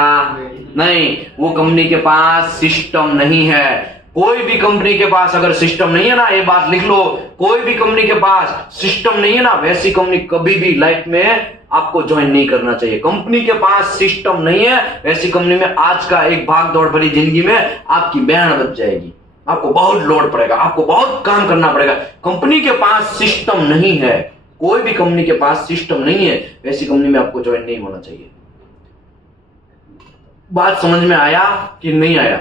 नहीं। वो कंपनी के पास सिस्टम नहीं है। कोई भी कंपनी के पास अगर सिस्टम नहीं है ना, ये बात लिख लो, कोई भी कंपनी के पास सिस्टम नहीं है ना, वैसी कंपनी कभी भी लाइफ में आपको ज्वाइन नहीं करना चाहिए। कंपनी के पास सिस्टम नहीं है, वैसी कंपनी में आज का एक भाग दौड़ भरी जिंदगी में आपकी बैंड बच जाएगी, आपको बहुत लोड पड़ेगा, आपको बहुत काम करना पड़ेगा। कंपनी के पास सिस्टम नहीं है, कोई भी कंपनी के पास सिस्टम नहीं है, वैसी कंपनी में आपको ज्वाइन नहीं होना चाहिए। बात समझ में आया कि नहीं आया?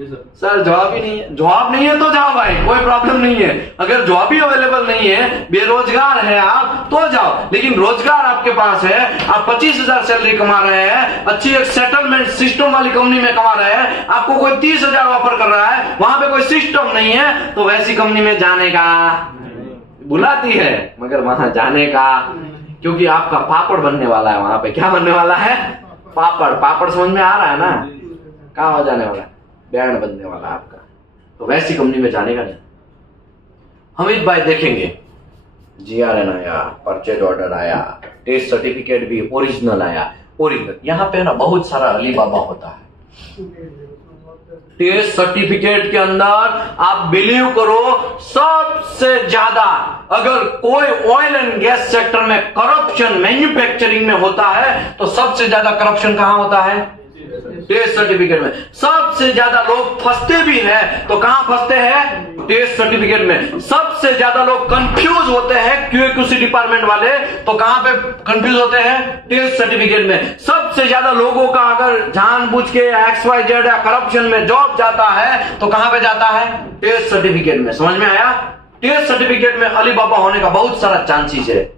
सर जवाब ही नहीं है, जवाब नहीं है तो जाओ भाई, कोई प्रॉब्लम नहीं है। अगर जॉब ही अवेलेबल नहीं है, बेरोजगार है आप, तो जाओ। लेकिन रोजगार आपके पास है, आप 25,000 सैलरी कमा रहे हैं, अच्छी एक सेटलमेंट सिस्टम वाली कंपनी में कमा रहे हैं, आपको कोई 30,000 ऑफर कर रहा है, वहां पे कोई सिस्टम नहीं है, तो वैसी कंपनी में जाने का, बुलाती है मगर वहां जाने का, क्योंकि आपका पापड़ बनने वाला है वहां पे। क्या बनने वाला है? पापड़। पापड़ समझ में आ रहा है ना? कहाँ हो जाने वाला है? बैंड बनने वाला आपका। तो वैसी कंपनी में जाने का नहीं। हमीद भाई देखेंगे, जीआरएन आया, परचेज ऑर्डर आया, टेस्ट सर्टिफिकेट भी ओरिजिनल आया। ओरिजिनल यहाँ पे ना बहुत सारा अली बाबा होता है। टेस्ट सर्टिफिकेट के अंदर आप बिलीव करो, सबसे ज्यादा अगर कोई ऑयल एंड गैस सेक्टर में करप्शन मैन्युफैक्चरिंग में होता है, तो सबसे ज्यादा करप्शन कहां होता है? टेस्ट सर्टिफिकेट में। सबसे ज्यादा लोग फंसते भी हैं तो कहां फंसते हैं? टेस्ट सर्टिफिकेट में। सबसे ज्यादा लोग कंफ्यूज होते हैं क्यूएक्यूसी डिपार्टमेंट वाले, तो कहां पे कंफ्यूज होते हैं? टेस्ट सर्टिफिकेट में। सबसे ज्यादा लोगों का अगर जानबूझ के XYZ या करप्शन में जॉब जाता है तो कहां पे जाता है? टेस्ट सर्टिफिकेट में। समझ में आया? टेस्ट सर्टिफिकेट में अली बाबा होने का बहुत सारा चांसेस है।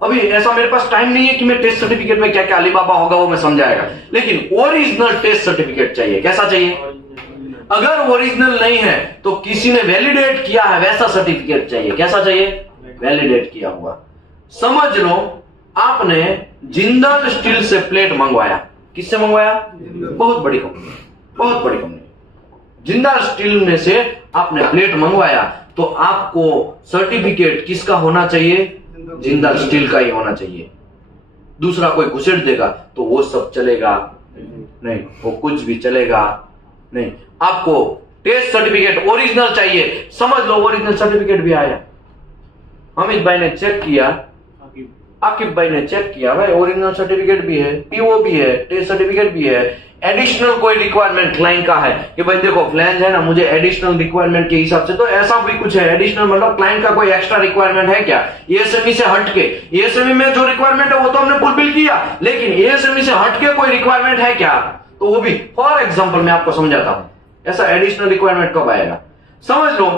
अभी ऐसा मेरे पास टाइम नहीं है कि मैं टेस्ट सर्टिफिकेट में क्या क्या अली बाबा होगा वो मैं समझाएगा, लेकिन ओरिजिनल टेस्ट सर्टिफिकेट चाहिए। कैसा चाहिए? अगर ओरिजिनल नहीं है तो किसी ने वैलिडेट किया है वैसा सर्टिफिकेट चाहिए। कैसा चाहिए? वैलिडेट किया हुआ। समझ लो आपने जिंदल स्टील से प्लेट मंगवाया। किससे मंगवाया? बहुत बड़ी कंपनी, बहुत बड़ी कंपनी। जिंदल स्टील में से आपने प्लेट मंगवाया तो आपको सर्टिफिकेट किसका होना चाहिए? जिंदल स्टील का ही होना चाहिए। दूसरा कोई घुसेड़ देगा तो वो सब चलेगा नहीं, वो कुछ भी चलेगा नहीं। आपको टेस्ट सर्टिफिकेट ओरिजिनल चाहिए। समझ लो ओरिजिनल सर्टिफिकेट भी आया, अमित भाई ने चेक किया, आकिब भाई ने चेक किया, भाई ओरिजिनल सर्टिफिकेट भी है, पीओ भी है, टेस्ट सर्टिफिकेट भी है। एडिशनल कोई रिक्वायरमेंट क्लाइंट का है कि भाई देखो फ्लैंज है ना, मुझे एडिशनल रिक्वायरमेंट के हिसाब से, तो ऐसा भी कुछ है एडिशनल, मतलब क्लाइंट का कोई एक्स्ट्रा रिक्वायरमेंट है क्या? एएसएमई से हटके, एएसएमई में जो रिक्वायरमेंट है वो तो हमने फुलफिल किया, लेकिन एएसएमई से हटके कोई रिक्वायरमेंट है क्या? तो वो भी फॉर एग्जाम्पल मैं आपको समझाता हूं, ऐसा एडिशनल रिक्वायरमेंट कब आएगा। समझ लो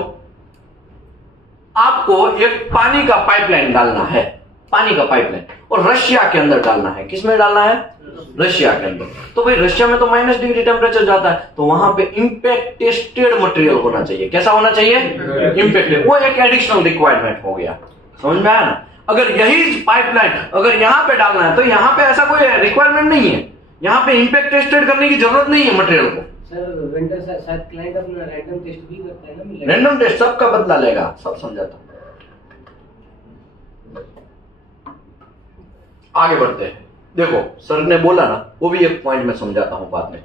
आपको एक पानी का पाइपलाइन डालना है, पानी का पाइपलाइन, और रशिया के अंदर डालना है। किसमें डालना है? रशिया के अंदर। तो भाई रशिया में तो -डिग्री टेम्परेचर जाता है, तो वहां पे इंपैक्ट टेस्टेड मटेरियल होना चाहिए। कैसा होना चाहिए? इंपैक्ट। वो एक एडिशनल रिक्वायरमेंट हो गया। समझ में आया ना? अगर यही पाइपलाइन अगर यहां पे डालना है तो यहां पे ऐसा कोई रिक्वायरमेंट नहीं है, यहां पे इंपैक्ट टेस्टेड करने की जरूरत नहीं है मटेरियल को। सर वेंडर शायद क्लाइंट अपना रैंडम टेस्ट भी करता है ना? रैंडम टेस्ट सबका बदला लेगा, सब समझाता हूं। आगे बढ़ते हैं। देखो सर ने बोला ना, वो भी एक पॉइंट में समझाता हूं बाद में।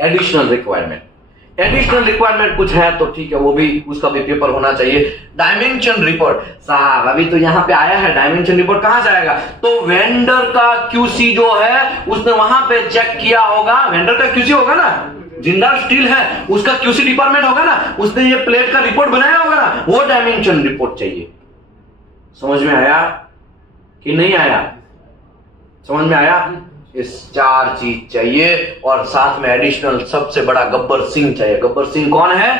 एडिशनल रिक्वायरमेंट, एडिशनल रिक्वायरमेंट कुछ है तो ठीक है, वो भी उसका भी पेपर होना चाहिए। डायमेंशन रिपोर्ट साहब अभी तो यहाँ पे आया है, डायमेंशन रिपोर्ट कहां से आएगा? तो वेंडर का क्यूसी जो है उसने वहां पे चेक किया होगा, वेंडर का क्यूसी होगा ना, जिंदाल स्टील है उसका क्यूसी डिपार्टमेंट होगा ना, उसने ये प्लेट का रिपोर्ट बनाया होगा ना, वो डायमेंशन रिपोर्ट चाहिए। समझ में आया कि नहीं आया? समझ में आया? इस 4 चीज चाहिए और साथ में एडिशनल सबसे बड़ा गब्बर सिंह चाहिए। गब्बर सिंह कौन है?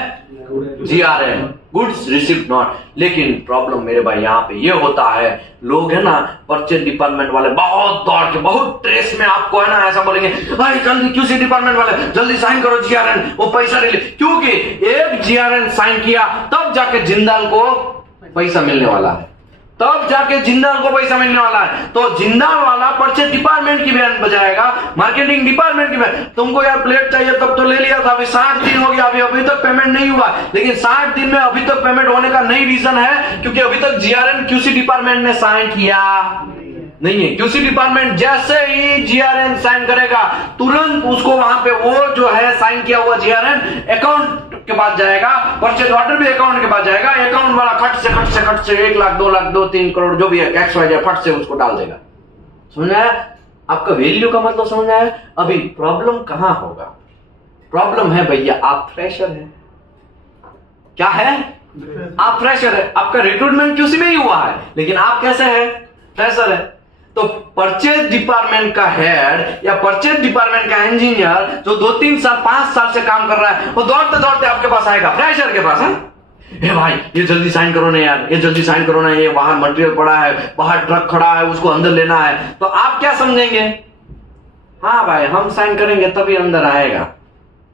GRN, goods received not. लेकिन प्रॉब्लम मेरे भाई यहाँ पे ये होता है, लोग है ना परचेज डिपार्टमेंट वाले बहुत दौड़ के बहुत ट्रेस में आपको है ना ऐसा बोलेंगे, भाई जल्दी क्यूसी डिपार्टमेंट वाले जल्दी साइन करो GRN, वो पैसा रिलीज, क्योंकि एक GRN साइन किया तब जाके जिंदाल को पैसा मिलने वाला है, तब जाके जिंदाल को पैसा मिलने वाला है। तो जिंदाल वाला परचेज डिपार्टमेंट की बयान बजाएगा, मार्केटिंग डिपार्टमेंट की बयान, तुमको यार प्लेट चाहिए तब तो ले लिया था, अभी 60 दिन हो गया, अभी तक पेमेंट नहीं हुआ। लेकिन 60 दिन में अभी तक पेमेंट होने का नहीं रीजन है क्योंकि अभी तक GRN क्यूसी डिपार्टमेंट ने साइन किया नहीं है। क्यूसी डिपार्टमेंट जैसे ही GRN साइन करेगा तुरंत उसको वहां पे वो जो है साइन किया हुआ GRN अकाउंट के पास जाएगा, परचेज ऑर्डर भी अकाउंट के पास जाएगा, अकाउंट वाला खट से 1 लाख 2 लाख 2 3 करोड़ जो भी है कैश वाइज फट से उसको डाल देगा। समझ आया? आपका वैल्यू का मतलब समझ आया? अभी प्रॉब्लम कहां होगा? प्रॉब्लम है भैया आप फ्रेशर है। क्या है? आप फ्रेशर है, आपका रिक्रूटमेंट क्यूसी में ही हुआ है लेकिन आप कैसे है? फ्रेशर है। तो परचेज डिपार्टमेंट का हेड या परचेज डिपार्टमेंट का इंजीनियर जो 2-3 साल 5 साल से काम कर रहा है वो दौड़ते दौड़ते आपके पास आएगा, फ्रेशर के पास है, ए भाई ये जल्दी साइन करो ना यार, ये जल्दी साइन करो ना, ये बाहर मटेरियल पड़ा है, बाहर ट्रक खड़ा है, उसको अंदर लेना है। तो आप क्या समझेंगे? हाँ भाई हम साइन करेंगे तभी अंदर आएगा,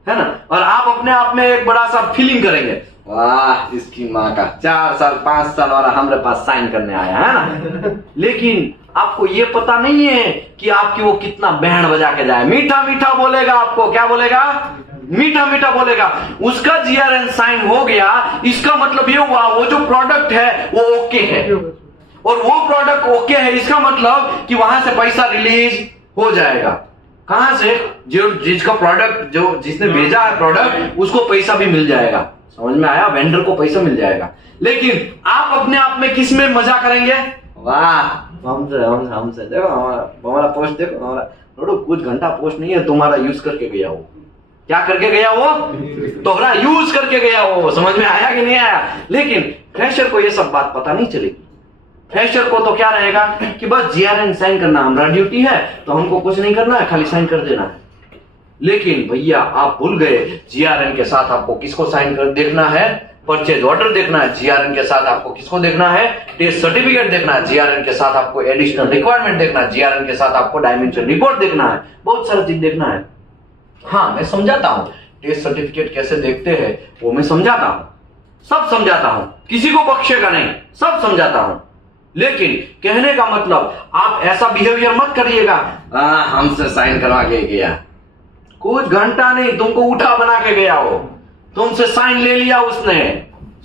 है ना? और आप अपने आप में एक बड़ा सा फीलिंग करेंगे, वाह इसकी माँ का 4 साल 5 साल और हमारे पास साइन करने आया है ना। लेकिन आपको ये पता नहीं है कि आपकी वो कितना बैंड बजा के जाए, मीठा मीठा बोलेगा आपको। क्या बोलेगा? मीठा मीठा बोलेगा। उसका GRN साइन हो गया, इसका मतलब ये हुआ वो जो प्रोडक्ट है वो ओके है, और वो प्रोडक्ट ओके है इसका मतलब कि वहां से पैसा रिलीज हो जाएगा। कहां से? जो जिसका प्रोडक्ट जो जिसने भेजा है प्रोडक्ट उसको पैसा भी मिल जाएगा। समझ में आया? वेंडर को पैसा मिल जाएगा। लेकिन आप अपने आप में किस में मजा करेंगे? वाह हमसे देखो हमारा पोस्ट देखो, हमारा कुछ घंटा पोस्ट नहीं है, तुम्हारा यूज करके गया वो। क्या करके गया वो? तोहरा यूज करके गया वो। समझ में आया कि नहीं आया? लेकिन फ्रेशर को ये सब बात पता नहीं चलेगी। फ्रेशर को तो क्या रहेगा कि बस GRN साइन करना हमारा ड्यूटी है, तो हमको कुछ नहीं करना है, खाली साइन कर देना है। लेकिन भैया आप भूल गए GRN के साथ आपको किसको साइन कर देखना है? परचेज ऑर्डर देखना है। GRN के साथ आपको किसको देखना है? टेस्ट सर्टिफिकेट देखना है। GRN के साथ आपको एडिशनल रिक्वायरमेंट देखना है। GRN के साथ आपको डायमेंशन रिपोर्ट देखना है। बहुत सारी चीज देखना है। हाँ मैं समझाता हूं टेस्ट सर्टिफिकेट कैसे देखते हैं, वो मैं समझाता हूं, सब समझाता हूं, किसी को बख्शेगा नहीं, सब समझाता हूं। लेकिन कहने का मतलब आप ऐसा बिहेवियर मत करिएगा, हमसे साइन करवा के गया, कुछ घंटा नहीं तुमको उठा बना के गया, वो तुमसे साइन ले लिया उसने।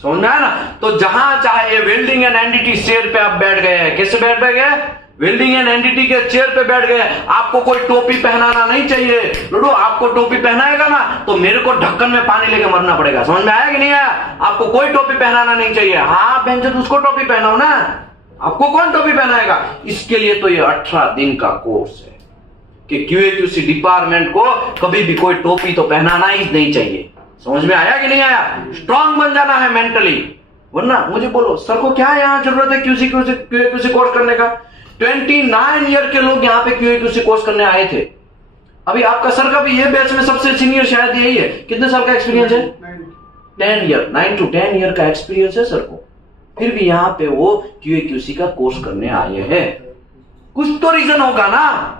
समझ में आया ना? तो जहां चाहे वेल्डिंग एंड एनडीटी चेयर पे आप बैठ गए हैं। कैसे बैठ गए? वेल्डिंग एंड एनडीटी के चेयर पे बैठ गए। आपको कोई टोपी पहनाना नहीं चाहिए। लूडो आपको टोपी पहनाएगा ना तो मेरे को ढक्कन में पानी लेके मरना पड़ेगा। समझ में आया कि नहीं आया? आपको कोई टोपी पहनाना नहीं चाहिए। हाँ बेंचर उसको टोपी पहनाओ ना, आपको कौन टोपी पहनाएगा? इसके लिए तो ये 18 दिन का कोर्स है कि QA/QC डिपार्टमेंट को कभी भी कोई टोपी तो पहनाना ही नहीं चाहिए। समझ में आया कि नहीं आया? स्ट्रांग बन जाना है मेंटली, वरना मुझे बोलो सर को क्या यहाँ जरूरत है QA/QC कोर्स करने का? 29 ईयर के लोग यहाँ पे QA/QC कोर्स करने आए थे। अभी आपका सर का भी ये बैच में सबसे सीनियर शायद यही है। कितने साल का एक्सपीरियंस है? 10 ईयर, 9 to 10 ईयर का एक्सपीरियंस है सर को। फिर भी यहाँ पे वो QA/QC का कोर्स करने आए हैं। कुछ तो रीजन होगा ना।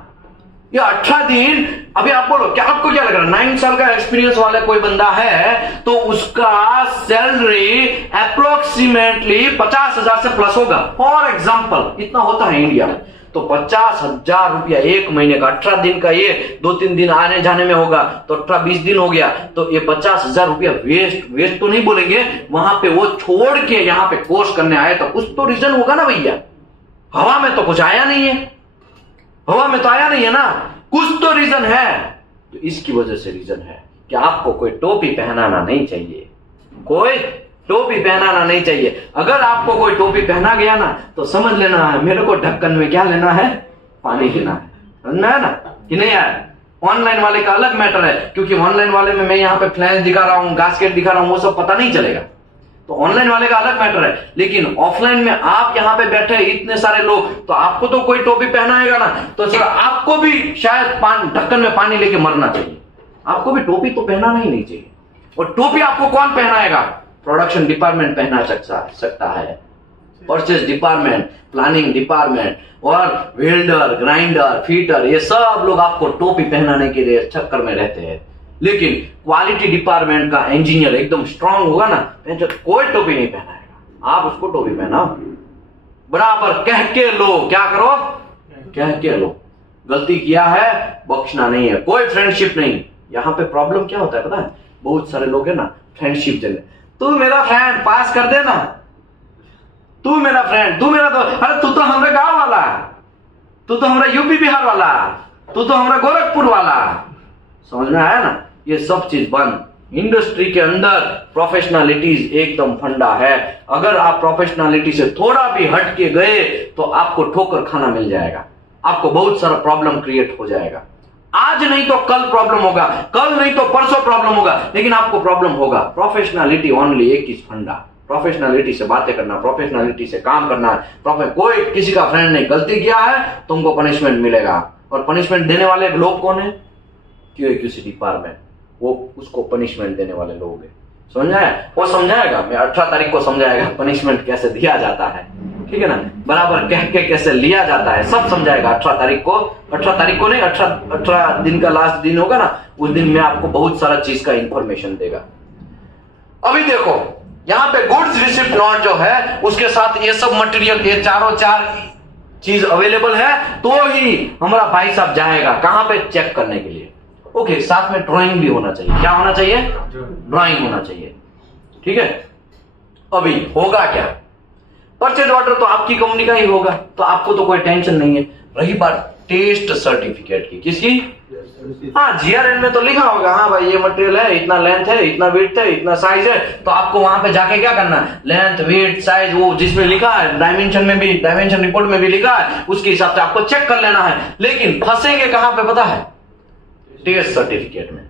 ये 18 दिन, अभी आप बोलो क्या आपको क्या लग रहा है? 9 साल का एक्सपीरियंस वाला कोई बंदा है तो उसका सैलरी अप्रोक्सीमेटली 50,000 से प्लस होगा। फॉर एग्जाम्पल इतना होता है इंडिया में। तो 50,000 रुपया एक महीने का, 18 दिन का, ये 2-3 दिन आने जाने में होगा तो 18-20 दिन हो गया। तो ये 50,000 रुपया वेस्ट तो नहीं बोलेंगे, वहां पे वो छोड़ के यहाँ पे कोर्स करने आए तो कुछ तो रीजन होगा ना भैया। हवा में तो कुछ आया नहीं है, हवा में तो आया नहीं है ना, कुछ तो रीजन है। तो इसकी वजह से रीजन है कि आपको कोई टोपी पहनाना नहीं चाहिए, कोई टोपी पहनाना नहीं चाहिए। अगर आपको कोई टोपी पहना गया ना तो समझ लेना है मेरे को ढक्कन में क्या लेना है, पानी लेना है, समझना है ना कि नहीं यार। ऑनलाइन वाले का अलग मैटर है, क्योंकि ऑनलाइन वाले में मैं यहाँ पे फ्लैश दिखा रहा हूँ, गास्केट दिखा रहा हूँ, वो सब पता नहीं चलेगा, तो ऑनलाइन वाले का अलग मैटर है। लेकिन ऑफलाइन में आप यहाँ पे बैठे इतने सारे लोग, तो आपको तो कोई टोपी पहनाएगा ना, तो सर आपको भी शायद ढक्कन में पानी लेके मरना चाहिए। आपको भी टोपी तो पहनाना ही नहीं चाहिए। और टोपी आपको कौन पहनाएगा? प्रोडक्शन डिपार्टमेंट पहना सकता है, परचेज डिपार्टमेंट, प्लानिंग डिपार्टमेंट, और वेल्डर, ग्राइंडर, फीटर, ये सब लोग आपको टोपी पहनाने के लिए चक्कर में रहते हैं। लेकिन क्वालिटी डिपार्टमेंट का इंजीनियर एकदम स्ट्रांग होगा ना, कोई टोपी नहीं पहनाएगा, आप उसको टोपी पहनाओ। बराबर कह के लो, क्या करो, कह के लो। गलती किया है बख्शना नहीं है, कोई फ्रेंडशिप नहीं। यहाँ पे प्रॉब्लम क्या होता है पता है, बहुत सारे लोग है ना फ्रेंडशिप चले, तू मेरा फ्रेंड पास कर देना, तू मेरा फ्रेंड, तू मेरा दोस्त, अरे तू तो हमारे गांव वाला, तू तो हमारा यूपी बिहार वाला, तू तो हमारा गोरखपुर वाला। समझ में आया ना? ये सब चीज बंद। इंडस्ट्री के अंदर प्रोफेशनलिटीज एकदम फंडा है। अगर आप प्रोफेशनलिटी से थोड़ा भी हट के गए तो आपको ठोकर खाना मिल जाएगा, आपको बहुत सारा प्रॉब्लम क्रिएट हो जाएगा। आज नहीं तो कल प्रॉब्लम होगा, कल नहीं तो परसों प्रॉब्लम होगा, लेकिन आपको प्रॉब्लम होगा। प्रोफेशनलिटी ओनली एक ही फंडा, प्रोफेशनलिटी से बातें करना, प्रोफेशनलिटी से काम करना। कोई किसी का फ्रेंड नहीं, गलती किया है तुमको पनिशमेंट मिलेगा। और पनिशमेंट देने वाले लोग कौन है? QAQC डिपार्टमेंट, वो उसको पनिशमेंट देने वाले लोग हैं। समझाया? वो समझाएगा, मैं 18 तारीख को समझाएगा पनिशमेंट कैसे दिया जाता है, ठीक है ना, बराबर कह के कैसे लिया जाता है, सब समझाएगा 18 तारीख को। 18 तारीख को नहीं, 18 दिन का लास्ट दिन होगा ना, उस दिन में आपको बहुत सारा चीज का इंफॉर्मेशन देगा। अभी देखो यहाँ पे गुड्स रिसिप्ट नोट जो है, उसके साथ ये सब मटेरियल, ये चारों चार चीज अवेलेबल है, तो ही हमारा भाई साहब जाएगा कहां पे, चेक करने के लिए। ओके, साथ में ड्राइंग भी होना चाहिए। क्या होना चाहिए? ड्राइंग होना चाहिए, ठीक है। अभी होगा क्या, परचेज ऑर्डर तो आपकी कंपनी का ही होगा, तो आपको तो कोई टेंशन नहीं है। रही बात टेस्ट सर्टिफिकेट की, किसकी? हाँ, GRN में तो लिखा होगा, हाँ भाई ये मटेरियल है, इतना लेंथ है, इतना विड्थ है, इतना साइज है, तो आपको वहां पे जाके क्या करना है, लेंथ, विड्थ, साइज, वो जिसमें लिखा है, डायमेंशन में भी, डायमेंशन रिपोर्ट में भी लिखा है, उसके हिसाब से आपको चेक कर लेना है। लेकिन फंसेंगे कहां पे पता है? टेस्ट सर्टिफिकेट में।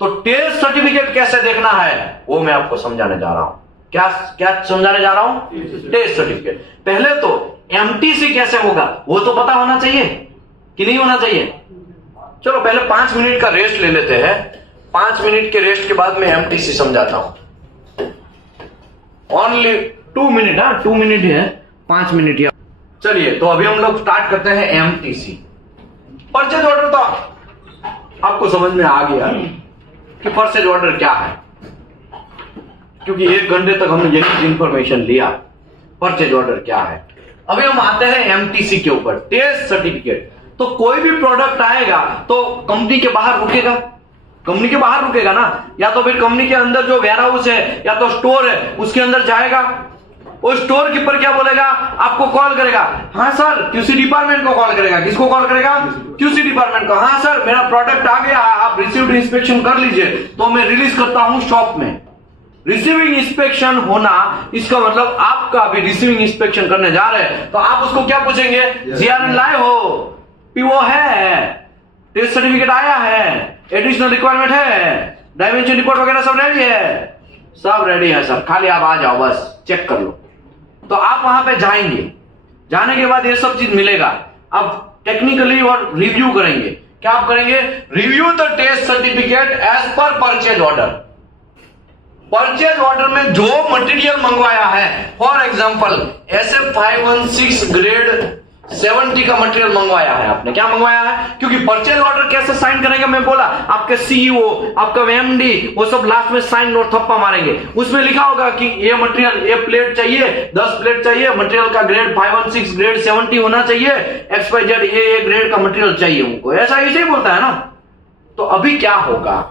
तो टेस्ट सर्टिफिकेट कैसे देखना है वो मैं आपको समझाने जा रहा हूं। क्या क्या समझाने जा रहा हूं? Test certificate. पहले तो MTC कैसे होगा वो तो पता होना चाहिए कि नहीं होना चाहिए? चलो पहले 5 मिनट का रेस्ट ले लेते हैं। 5 मिनट के रेस्ट के बाद मैं MTC समझाता हूं। ओनली 2 मिनट, 2 मिनट है, 5 मिनट। चलिए, तो अभी हम लोग स्टार्ट करते हैं MTC। परचेज ऑर्डर तो आपको समझ में आ गया कि परचेज ऑर्डर क्या है, क्योंकि 1 घंटे तक हमने यही इंफॉर्मेशन लिया, परचेज ऑर्डर क्या है। अभी हम आते हैं MTC के ऊपर, टेस्ट सर्टिफिकेट। तो कोई भी प्रोडक्ट आएगा तो कंपनी के बाहर रुकेगा, कंपनी के बाहर रुकेगा ना, या तो फिर कंपनी के अंदर जो वेयर हाउस है या तो स्टोर है उसके अंदर जाएगा। वो स्टोर कीपर क्या बोलेगा, आपको कॉल करेगा, हाँ सर, QC डिपार्टमेंट को कॉल करेगा। किसको कॉल करेगा? QC डिपार्टमेंट को। हाँ सर, मेरा प्रोडक्ट आ गया, आप रिसीव्ड इंस्पेक्शन कर लीजिए, तो मैं रिलीज करता हूं शॉप में। रिसीविंग इंस्पेक्शन होना, इसका मतलब आपका भी रिसीविंग इंस्पेक्शन करने जा रहे हैं, तो आप उसको क्या पूछेंगे? GRN लाए हो, PO है, टेस्ट सर्टिफिकेट आया है, एडिशनल रिक्वायरमेंट है, डायमेंशन रिपोर्ट वगैरह सब रेडी है? सब रेडी है सर, खाली आप आ जाओ, बस चेक कर लो। तो आप वहां पे जाएंगे, जाने के बाद ये सब चीज मिलेगा। अब टेक्निकली और रिव्यू करेंगे। क्या आप करेंगे? Review the test certificate as per purchase order. Purchase order में जो मटेरियल मंगवाया है, फॉर एग्जांपल SF516 ग्रेड 70 का मटेरियल मंगवाया है आपने, क्या मंगवाया है? क्योंकि परचेज ऑर्डर कैसे साइन करेंगे मैं बोला, आपके CEO, आपका MD, वो सब लास्ट में साइन नोट थप्पा मारेंगे। उसमें लिखा होगा कि ये मटेरियल, ये प्लेट चाहिए, 10 प्लेट चाहिए, मटेरियल का ग्रेड 516 ग्रेड 70 होना चाहिए, XYZ ये ग्रेड का मटेरियल चाहिए उनको, ऐसा ऐसे ही बोलता है ना। तो अभी क्या होगा,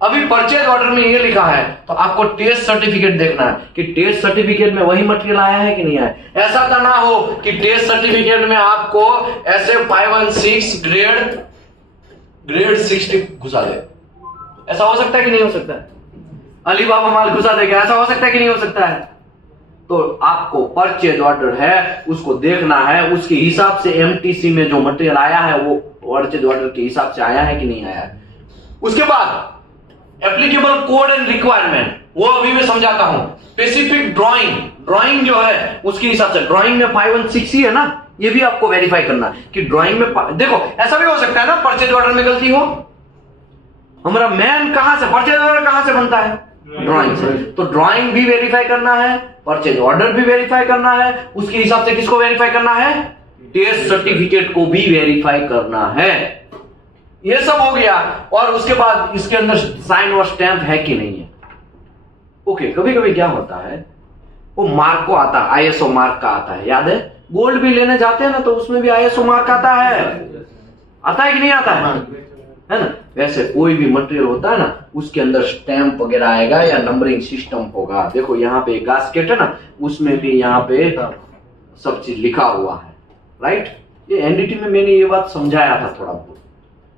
अभी परचेज ऑर्डर में ये लिखा है, तो आपको टेस्ट सर्टिफिकेट देखना है कि टेस्ट सर्टिफिकेट में वही मटेरियल आया है कि नहीं आया। ऐसा तो ना हो कि टेस्ट सर्टिफिकेट में आपको SF516 ग्रेड 60 घुसा दे, ऐसा हो सकता है कि नहीं हो सकता है? अली बाबा माल घुसा देगा, ऐसा हो सकता है कि नहीं हो सकता है? तो आपको परचेज ऑर्डर है उसको देखना है, उसके हिसाब से एमटीसी में जो मटेरियल आया है वो परचेज ऑर्डर के हिसाब से आया है कि नहीं आया है। उसके बाद एप्लीकेबल कोड एंड रिक्वायरमेंट, वो अभी मैं समझाता हूं। स्पेसिफिक ड्राइंग जो है उसके हिसाब से, ड्राइंग में 516 ही है ना, ये भी आपको वेरीफाई करना है कि ड्राइंग में देखो ऐसा भी हो सकता है ना परचेज ऑर्डर में गलती हो। हमारा मैन कहां से, परचेज ऑर्डर कहां से बनता है? ड्राइंग से। तो ड्राइंग भी वेरीफाई करना है, परचेज ऑर्डर भी वेरीफाई करना है, उसके हिसाब से किसको वेरीफाई करना है? टेस्ट सर्टिफिकेट को भी वेरीफाई करना है। ये सब हो गया। और उसके बाद इसके अंदर साइन और स्टैंप है कि नहीं है। ओके, कभी कभी क्या होता है वो मार्क को आता है, आईएसओ मार्क का आता है, याद है? गोल्ड भी लेने जाते हैं ना तो उसमें भी आईएसओ मार्क आता है कि नहीं आता है ना? वैसे कोई भी मटेरियल होता है ना उसके अंदर स्टैंप वगैरह आएगा या नंबरिंग सिस्टम होगा। देखो यहाँ पे गास्केट है ना, उसमें भी यहाँ पे सब चीज लिखा हुआ है, राइट? ये एनडीटी में मैंने ये बात समझाया था थोड़ा बहुत,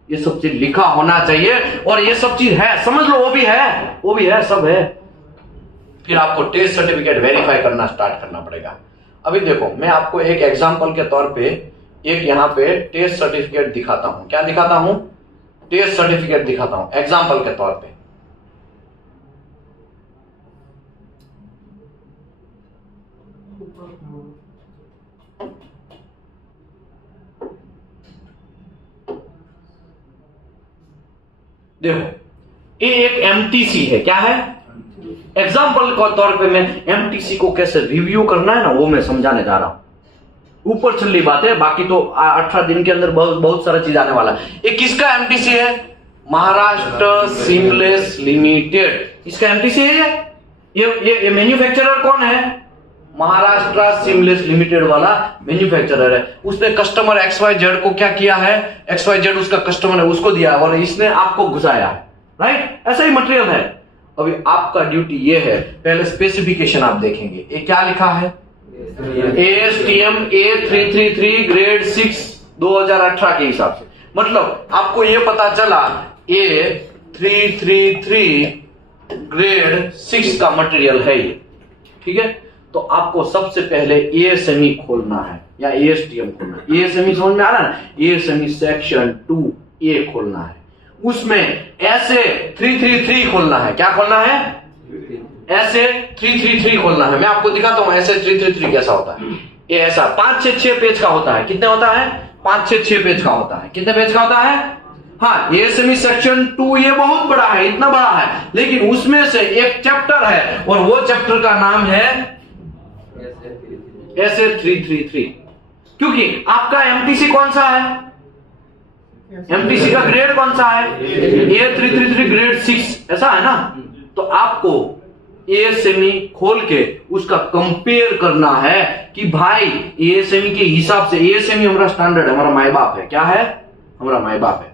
ये सब चीज लिखा होना चाहिए और ये सब चीज है, समझ लो, वो भी है, सब है। फिर आपको टेस्ट सर्टिफिकेट वेरीफाई करना स्टार्ट करना पड़ेगा। अभी देखो मैं आपको एक एग्जांपल के तौर पे एक यहाँ पे टेस्ट सर्टिफिकेट दिखाता हूं। क्या दिखाता हूं? टेस्ट सर्टिफिकेट दिखाता हूं एग्जांपल के तौर पे। देखो ये एक एमटीसी है, क्या है? एग्जाम्पल के तौर पे मैं एमटीसी को कैसे रिव्यू करना है ना वो मैं समझाने जा रहा हूं। ऊपर चली बात है, बाकी तो 18 दिन के अंदर बहुत सारा चीज आने वाला है। ये किसका एमटीसी है? महाराष्ट्र सीमलेस लिमिटेड, इसका एमटीसी है। ये मैन्युफैक्चरर कौन है? महाराष्ट्र सीमलेस लिमिटेड वाला मैन्युफैक्चरर है। उसने कस्टमर XYZ को क्या किया है? XYZ उसका कस्टमर है, उसको दिया और इसने आपको घुसाया है, राइट? ऐसा ही मटेरियल है। अभी आपका ड्यूटी ये है, पहले स्पेसिफिकेशन आप देखेंगे। ये क्या लिखा है? ASTM A333 ग्रेड 6 2018 के हिसाब से। मतलब आपको ये पता चला A333 ग्रेड 6 का मटेरियल है ये, ठीक है? तो आपको सबसे पहले ASME खोलना है या ASTM खोलना है। ASME समझ में आ रहा है ना? ASME सेक्शन 2A खोलना है, उसमें ऐसे 333 खोलना है। क्या खोलना है? ऐसे 333 खोलना है। मैं आपको दिखाता हूं ऐसे 333 कैसा होता है। ये ऐसा 5-6 पेज का होता है। कितने होता है? 5-6 पेज का होता है। कितने पेज का होता है? हाँ, ASME सेक्शन 2 ये बहुत बड़ा है, इतना बड़ा है, लेकिन उसमें से एक चैप्टर है और वो चैप्टर का नाम है ऐसे 333। क्योंकि आपका एमटीसी कौन सा है? एमटीसी का ग्रेड कौन सा है? A333 ग्रेड 6, ऐसा है ना? तो आपको ASME खोल के उसका कंपेयर करना है कि भाई ASME के हिसाब से, ASME हमारा स्टैंडर्ड है, हमारा माई बाप है। क्या है? हमारा माई बाप है।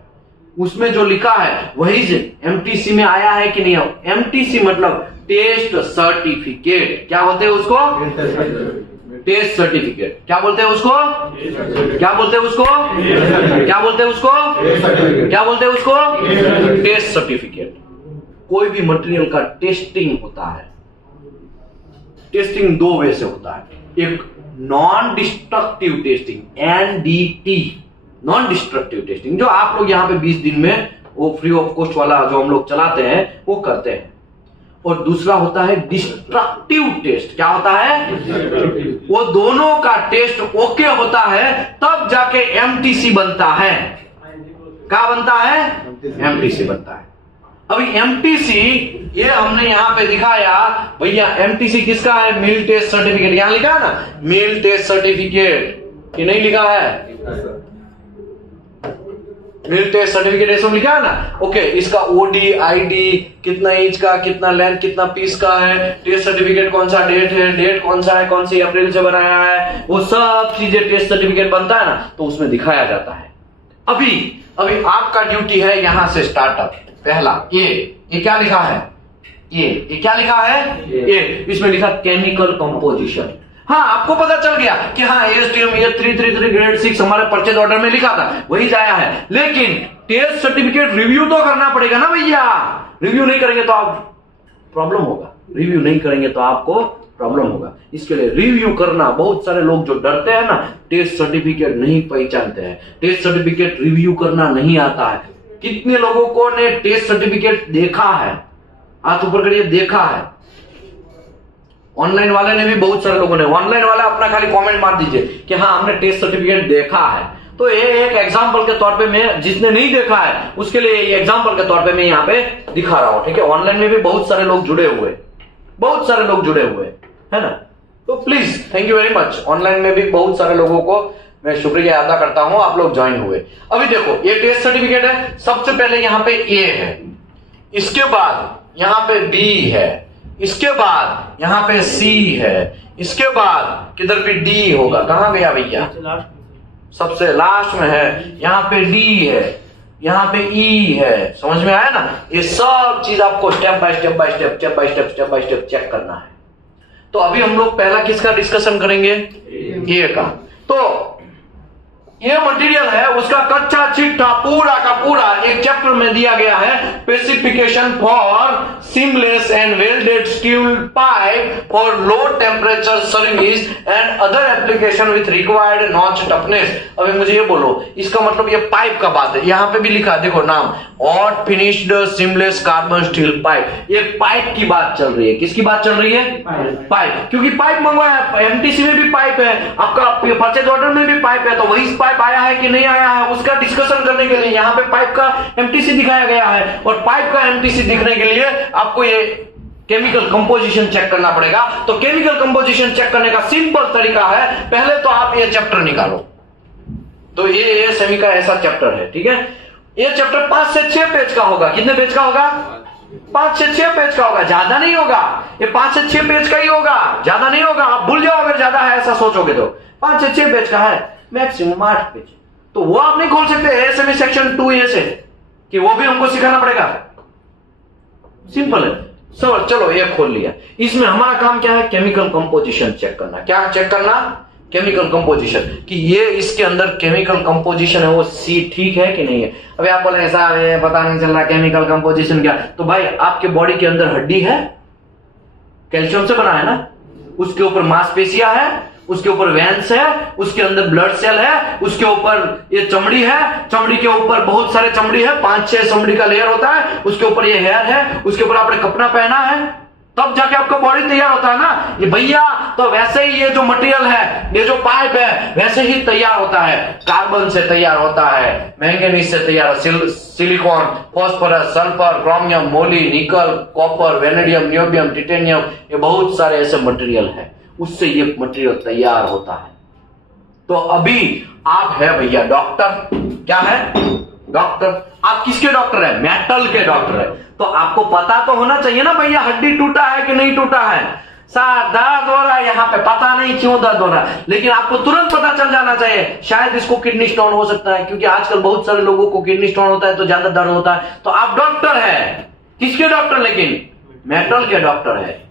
उसमें जो लिखा है वही से एमटीसी में आया है कि नहीं? एमटीसी मतलब टेस्ट सर्टिफिकेट। क्या बोलते हैं उसको? Test certificate. क्या बोलते हैं उसको? क्या बोलते हैं उसको? क्या बोलते हैं उसको? क्या बोलते हैं उसको? Test certificate. कोई भी मटेरियल का टेस्टिंग होता है, टेस्टिंग 2 वे से होता है। एक non destructive testing, NDT, non destructive testing, जो आप लोग यहाँ पे 20 दिन में वो फ्री ऑफ कॉस्ट वाला जो हम लोग चलाते हैं वो करते हैं। और दूसरा होता है डिस्ट्रक्टिव टेस्ट। क्या होता है? वो दोनों का टेस्ट ओके होता है तब जाके एमटीसी बनता है। क्या बनता है? एमटीसी बनता है। अभी एमटीसी ये हमने यहां पे दिखाया भैया। एमटीसी किसका है? मील टेस्ट सर्टिफिकेट। यहां लिखा है ना मील टेस्ट सर्टिफिकेट, ये नहीं लिखा है? मील टेस्ट सर्टिफिकेट ऐसा लिखा है ना? ओके, इसका OD ID कितना इंच का, कितना लेंथ, कितना पीस का है, टेस्ट सर्टिफिकेट कौन सा डेट है, डेट कौन सा है, कौन सी अप्रैल से बनाया है, वो सब चीजें टेस्ट सर्टिफिकेट बनता है ना, तो उसमें दिखाया जाता है। अभी आपका ड्यूटी है यहां से स्टार्टअप। पहला ये क्या लिखा है? ये क्या लिखा है? ये इसमें लिखा केमिकल कंपोजिशन। हाँ, आपको पता चल गया कि हाँ ASTM ये 333 ग्रेड 6 हमारे परचेज ऑर्डर में लिखा था, वही जाया है। लेकिन टेस्ट सर्टिफिकेट रिव्यू तो करना पड़ेगा ना भैया। रिव्यू नहीं करेंगे तो आप प्रॉब्लम होगा, रिव्यू नहीं करेंगे तो आपको प्रॉब्लम होगा। इसके लिए रिव्यू करना, बहुत सारे लोग जो डरते हैं ना, टेस्ट सर्टिफिकेट नहीं पहचानते हैं, टेस्ट सर्टिफिकेट रिव्यू करना नहीं आता है। कितने लोगों को ने टेस्ट सर्टिफिकेट देखा है, हाथ ऊपर करिए, देखा है। ऑनलाइन वाले ने भी, बहुत सारे लोगों ने, ऑनलाइन वाला अपना खाली कमेंट मार दीजिए कि हाँ हमने टेस्ट सर्टिफिकेट देखा है। तो ये एक एग्जांपल के तौर पे मैं, जिसने नहीं देखा है उसके लिए एग्जांपल के तौर पे मैं यहाँ पे दिखा रहा हूं, ठीक है। ऑनलाइन में भी बहुत सारे लोग जुड़े हुए, बहुत सारे लोग जुड़े हुए, है ना। तो please thank you very much. Online में भी बहुत सारे लोगों को मैं शुक्रिया अदा करता हूं, आप लोग ज्वाइन हुए। अभी देखो ये टेस्ट सर्टिफिकेट है, सबसे पहले यहाँ पे ए है, इसके बाद यहाँ पे बी है, इसके बाद यहाँ पे सी है, इसके बाद किधर पे डी होगा, कहां गया भैया, सबसे लास्ट में है, यहाँ पे डी है, यहाँ पे ई है। समझ में आया ना। ये सब चीज आपको step by step by step, step by step, step by step check करना है। तो अभी हम लोग पहला किसका डिस्कशन करेंगे, ए का। तो ये मटेरियल है, उसका कच्चा चिट्ठा पूरा का पूरा एक चैप्टर में दिया गया है, specification for seamless and welded steel pipe for low temperature service and other application with required notch toughness. अभी मुझे ये बोलो, इसका मतलब ये पाइप का बात है। यहां पे भी लिखा है, देखो नाम, hot finished seamless carbon steel pipe. ये पाइप की बात चल रही है। किसकी बात चल रही है, पाइप। क्योंकि पाइप मंगवाया, एमटीसी में भी पाइप है, आपका परचेज ऑर्डर में भी पाइप है, तो वही पाइप आया है कि नहीं आया है उसका डिस्कशन करने के लिए यहाँ पे पाइप का एमटीसी दिखाया गया है। और पाइप का एमटीसी दिखने के लिए आपको ये केमिकल कंपोजिशन चेक करना पड़ेगा। तो केमिकल कंपोजिशन चेक करने का सिंपल तरीका है, पहले तो आप ये चैप्टर निकालो। तो ये सेमी का ऐसा चैप्टर है, ठीक है। ये चैप्टर 5 से 6 पेज का होगा। कितने पेज का होगा, 5 से 6 पेज का होगा, ज्यादा नहीं होगा। ये 5 से 6 पेज का ही होगा, ज्यादा नहीं होगा। आप भूल जाओ अगर ज्यादा है ऐसा सोचोगे तो। 5 से 6 पेज का है, मैक्सिमम 8 पेज। तो वो आप नहीं खोल सकते एसएमई सेक्शन 2A से कि वो भी हमको सिखाना पड़ेगा। सिंपल है सब। चलो ये खोल लिया। इसमें हमारा काम क्या है, केमिकल कंपोजिशन चेक करना। क्या चेक करना, केमिकल कंपोजिशन, कि ये इसके अंदर केमिकल कंपोजिशन है वो सी ठीक है कि नहीं है। अभी आप बोले ऐसा है, पता नहीं चल रहा केमिकल कंपोजिशन क्या। तो भाई आपके बॉडी के अंदर हड्डी है, कैल्शियम से बना है ना, उसके ऊपर मांसपेशियां है, उसके ऊपर वेंस है, उसके अंदर ब्लड सेल है, उसके ऊपर ये चमड़ी है, चमड़ी के ऊपर बहुत सारे चमड़ी है, 5-6 चमड़ी का लेयर होता है, उसके ऊपर ये हेयर है, उसके ऊपर आपने कपड़ा पहना है, तब जाके आपका बॉडी तैयार होता है ना ये भैया। तो वैसे ही ये जो मटेरियल है, ये जो पाइप है, वैसे ही तैयार होता है। कार्बन से तैयार होता है, मैंगनीज से तैयार, सिलिकॉन, फास्फोरस, सल्फर, क्रोमियम, मोली, निकल, कॉपर, वेनेडियम, नियोबियम, टिटेनियम, ये बहुत सारे ऐसे मटेरियल है, उससे ये मटेरियल तैयार होता है। तो अभी आप है भैया डॉक्टर, क्या है, डॉक्टर। आप किसके डॉक्टर है, मेटल के डॉक्टर है। तो आपको पता तो होना चाहिए ना भैया हड्डी टूटा है कि नहीं टूटा है। सर दर्द हो रहा है यहाँ पे, पता नहीं क्यों दर्द हो रहा है, लेकिन आपको तुरंत पता चल जाना चाहिए शायद इसको किडनी स्टोन हो सकता है, क्योंकि आजकल बहुत सारे लोगों को किडनी स्टोन होता है तो ज्यादा दर्द होता है। तो आप डॉक्टर है, किसके डॉक्टर, लेकिन मेटल के डॉक्टर है।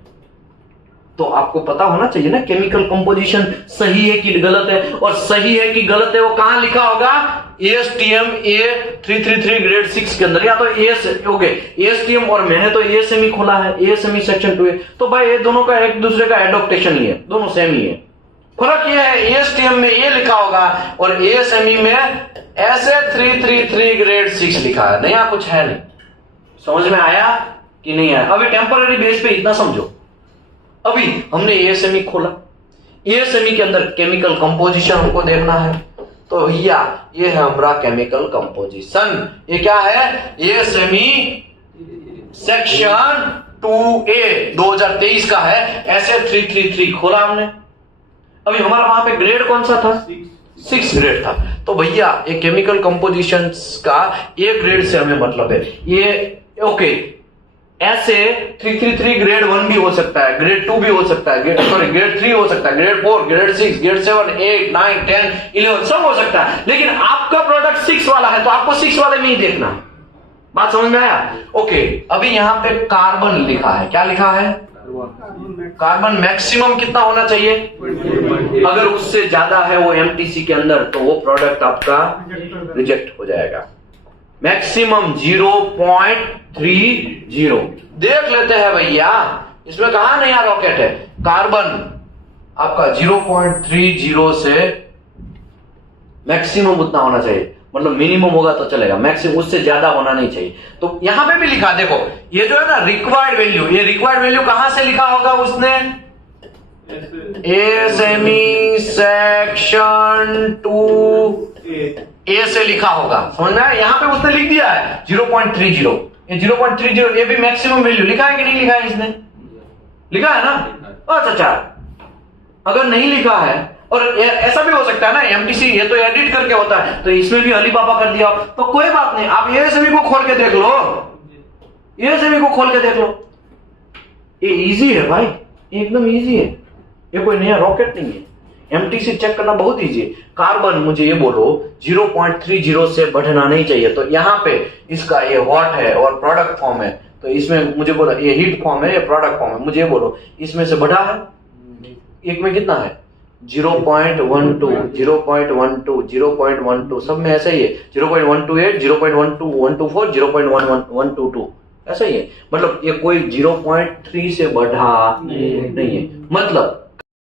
तो आपको पता होना चाहिए ना केमिकल कंपोजिशन सही है कि गलत है, और सही है कि गलत है वो कहां लिखा होगा, ASTM A333 ग्रेड 6 के अंदर, या तो ASTM, और मैंने तो ASME खोला है, ASME सेक्शन 2 है। तो भाई ये दोनों का एक दूसरे का एडॉप्टेशन ही है, दोनों सेम ही है। फर्क ये है ASTM में ये लिखा होगा और ASME में SA333 ग्रेड 6 लिखा है, नया कुछ है नहीं। समझ में आया कि नहीं आया। अभी टेम्पररी बेस पे इतना समझो। अभी हमने ASME खोला, ASME के अंदर केमिकल कंपोजिशन हमको देखना है। तो भैया ये है हमारा केमिकल कंपोजिशन। ये क्या है, ASME सेक्शन 2A 2023 का है, SA333 खोला हमने। अभी हमारा वहां पे ग्रेड कौन सा था, 6 ग्रेड था। तो भैया ये केमिकल कंपोजिशन का एक ग्रेड से हमें मतलब है। ये ओके, ऐसे 333 ग्रेड 1 भी हो सकता है, ग्रेड 2 भी हो सकता है, ग्रेड 3 हो सकता है, ग्रेड 4, ग्रेड 6, ग्रेड 7, 8, 9, 10, 11 सब हो सकता है। लेकिन आपका प्रोडक्ट 6 वाला है तो आपको 6 वाले में ही देखना है। बात समझ में आया। ओके, अभी यहां पे कार्बन लिखा है, क्या लिखा है, कार्बन मैक्सिमम कितना होना चाहिए, अगर उससे ज्यादा है वो एमटीसी के अंदर तो वो प्रोडक्ट आपका रिजेक्ट हो जाएगा। मैक्सिमम 0.30 देख लेते हैं भैया, इसमें कहा नया रॉकेट है। कार्बन आपका 0.30 से मैक्सिमम उतना होना चाहिए, मतलब मिनिमम होगा तो चलेगा, मैक्सिमम उससे ज्यादा होना नहीं चाहिए। तो यहां पे भी लिखा, देखो ये जो है ना रिक्वायर्ड वैल्यू, ये रिक्वायर्ड वैल्यू कहां से लिखा होगा उसने, एसएमई सेक्शन 2A से लिखा होगा, समझ में आया? यहां पे उसने लिख दिया है 0.30, ये 0.30 ये भी मैक्सिमम वैल्यू लिखा है कि नहीं लिखा है? इसने लिखा है ना? अच्छा, अगर नहीं लिखा है, और ऐसा भी हो सकता है ना, एमटीसी ये तो एडिट करके होता है, तो इसमें भी अली पापा कर दिया, तो कोई बात नहीं, आप ये सभी को खोल के देख लो, ये सभी को खोल के देख लो, ये इजी है भाई, एकदम इजी है, ये कोई नया रॉकेट नहीं है। एमटीसी चेक करना बहुत इजी है। कार्बन मुझे ये बोलो 0.30 से बढ़ना नहीं चाहिए, तो यहाँ पे इसका ये हॉट है और प्रोडक्ट फॉर्म है, तो इसमें मुझे बोलो ये हीट फॉर्म है, ये प्रोडक्ट फॉर्म है, मुझे ये बोलो इसमें से बढ़ा है, एक में कितना है 0.12, 0.12, 0.12, सब में ऐसा ही है, 0.128, 0.12124, 0.11122, ऐसा ही है। मतलब ये कोई 0.3 से बढ़ा नहीं है, मतलब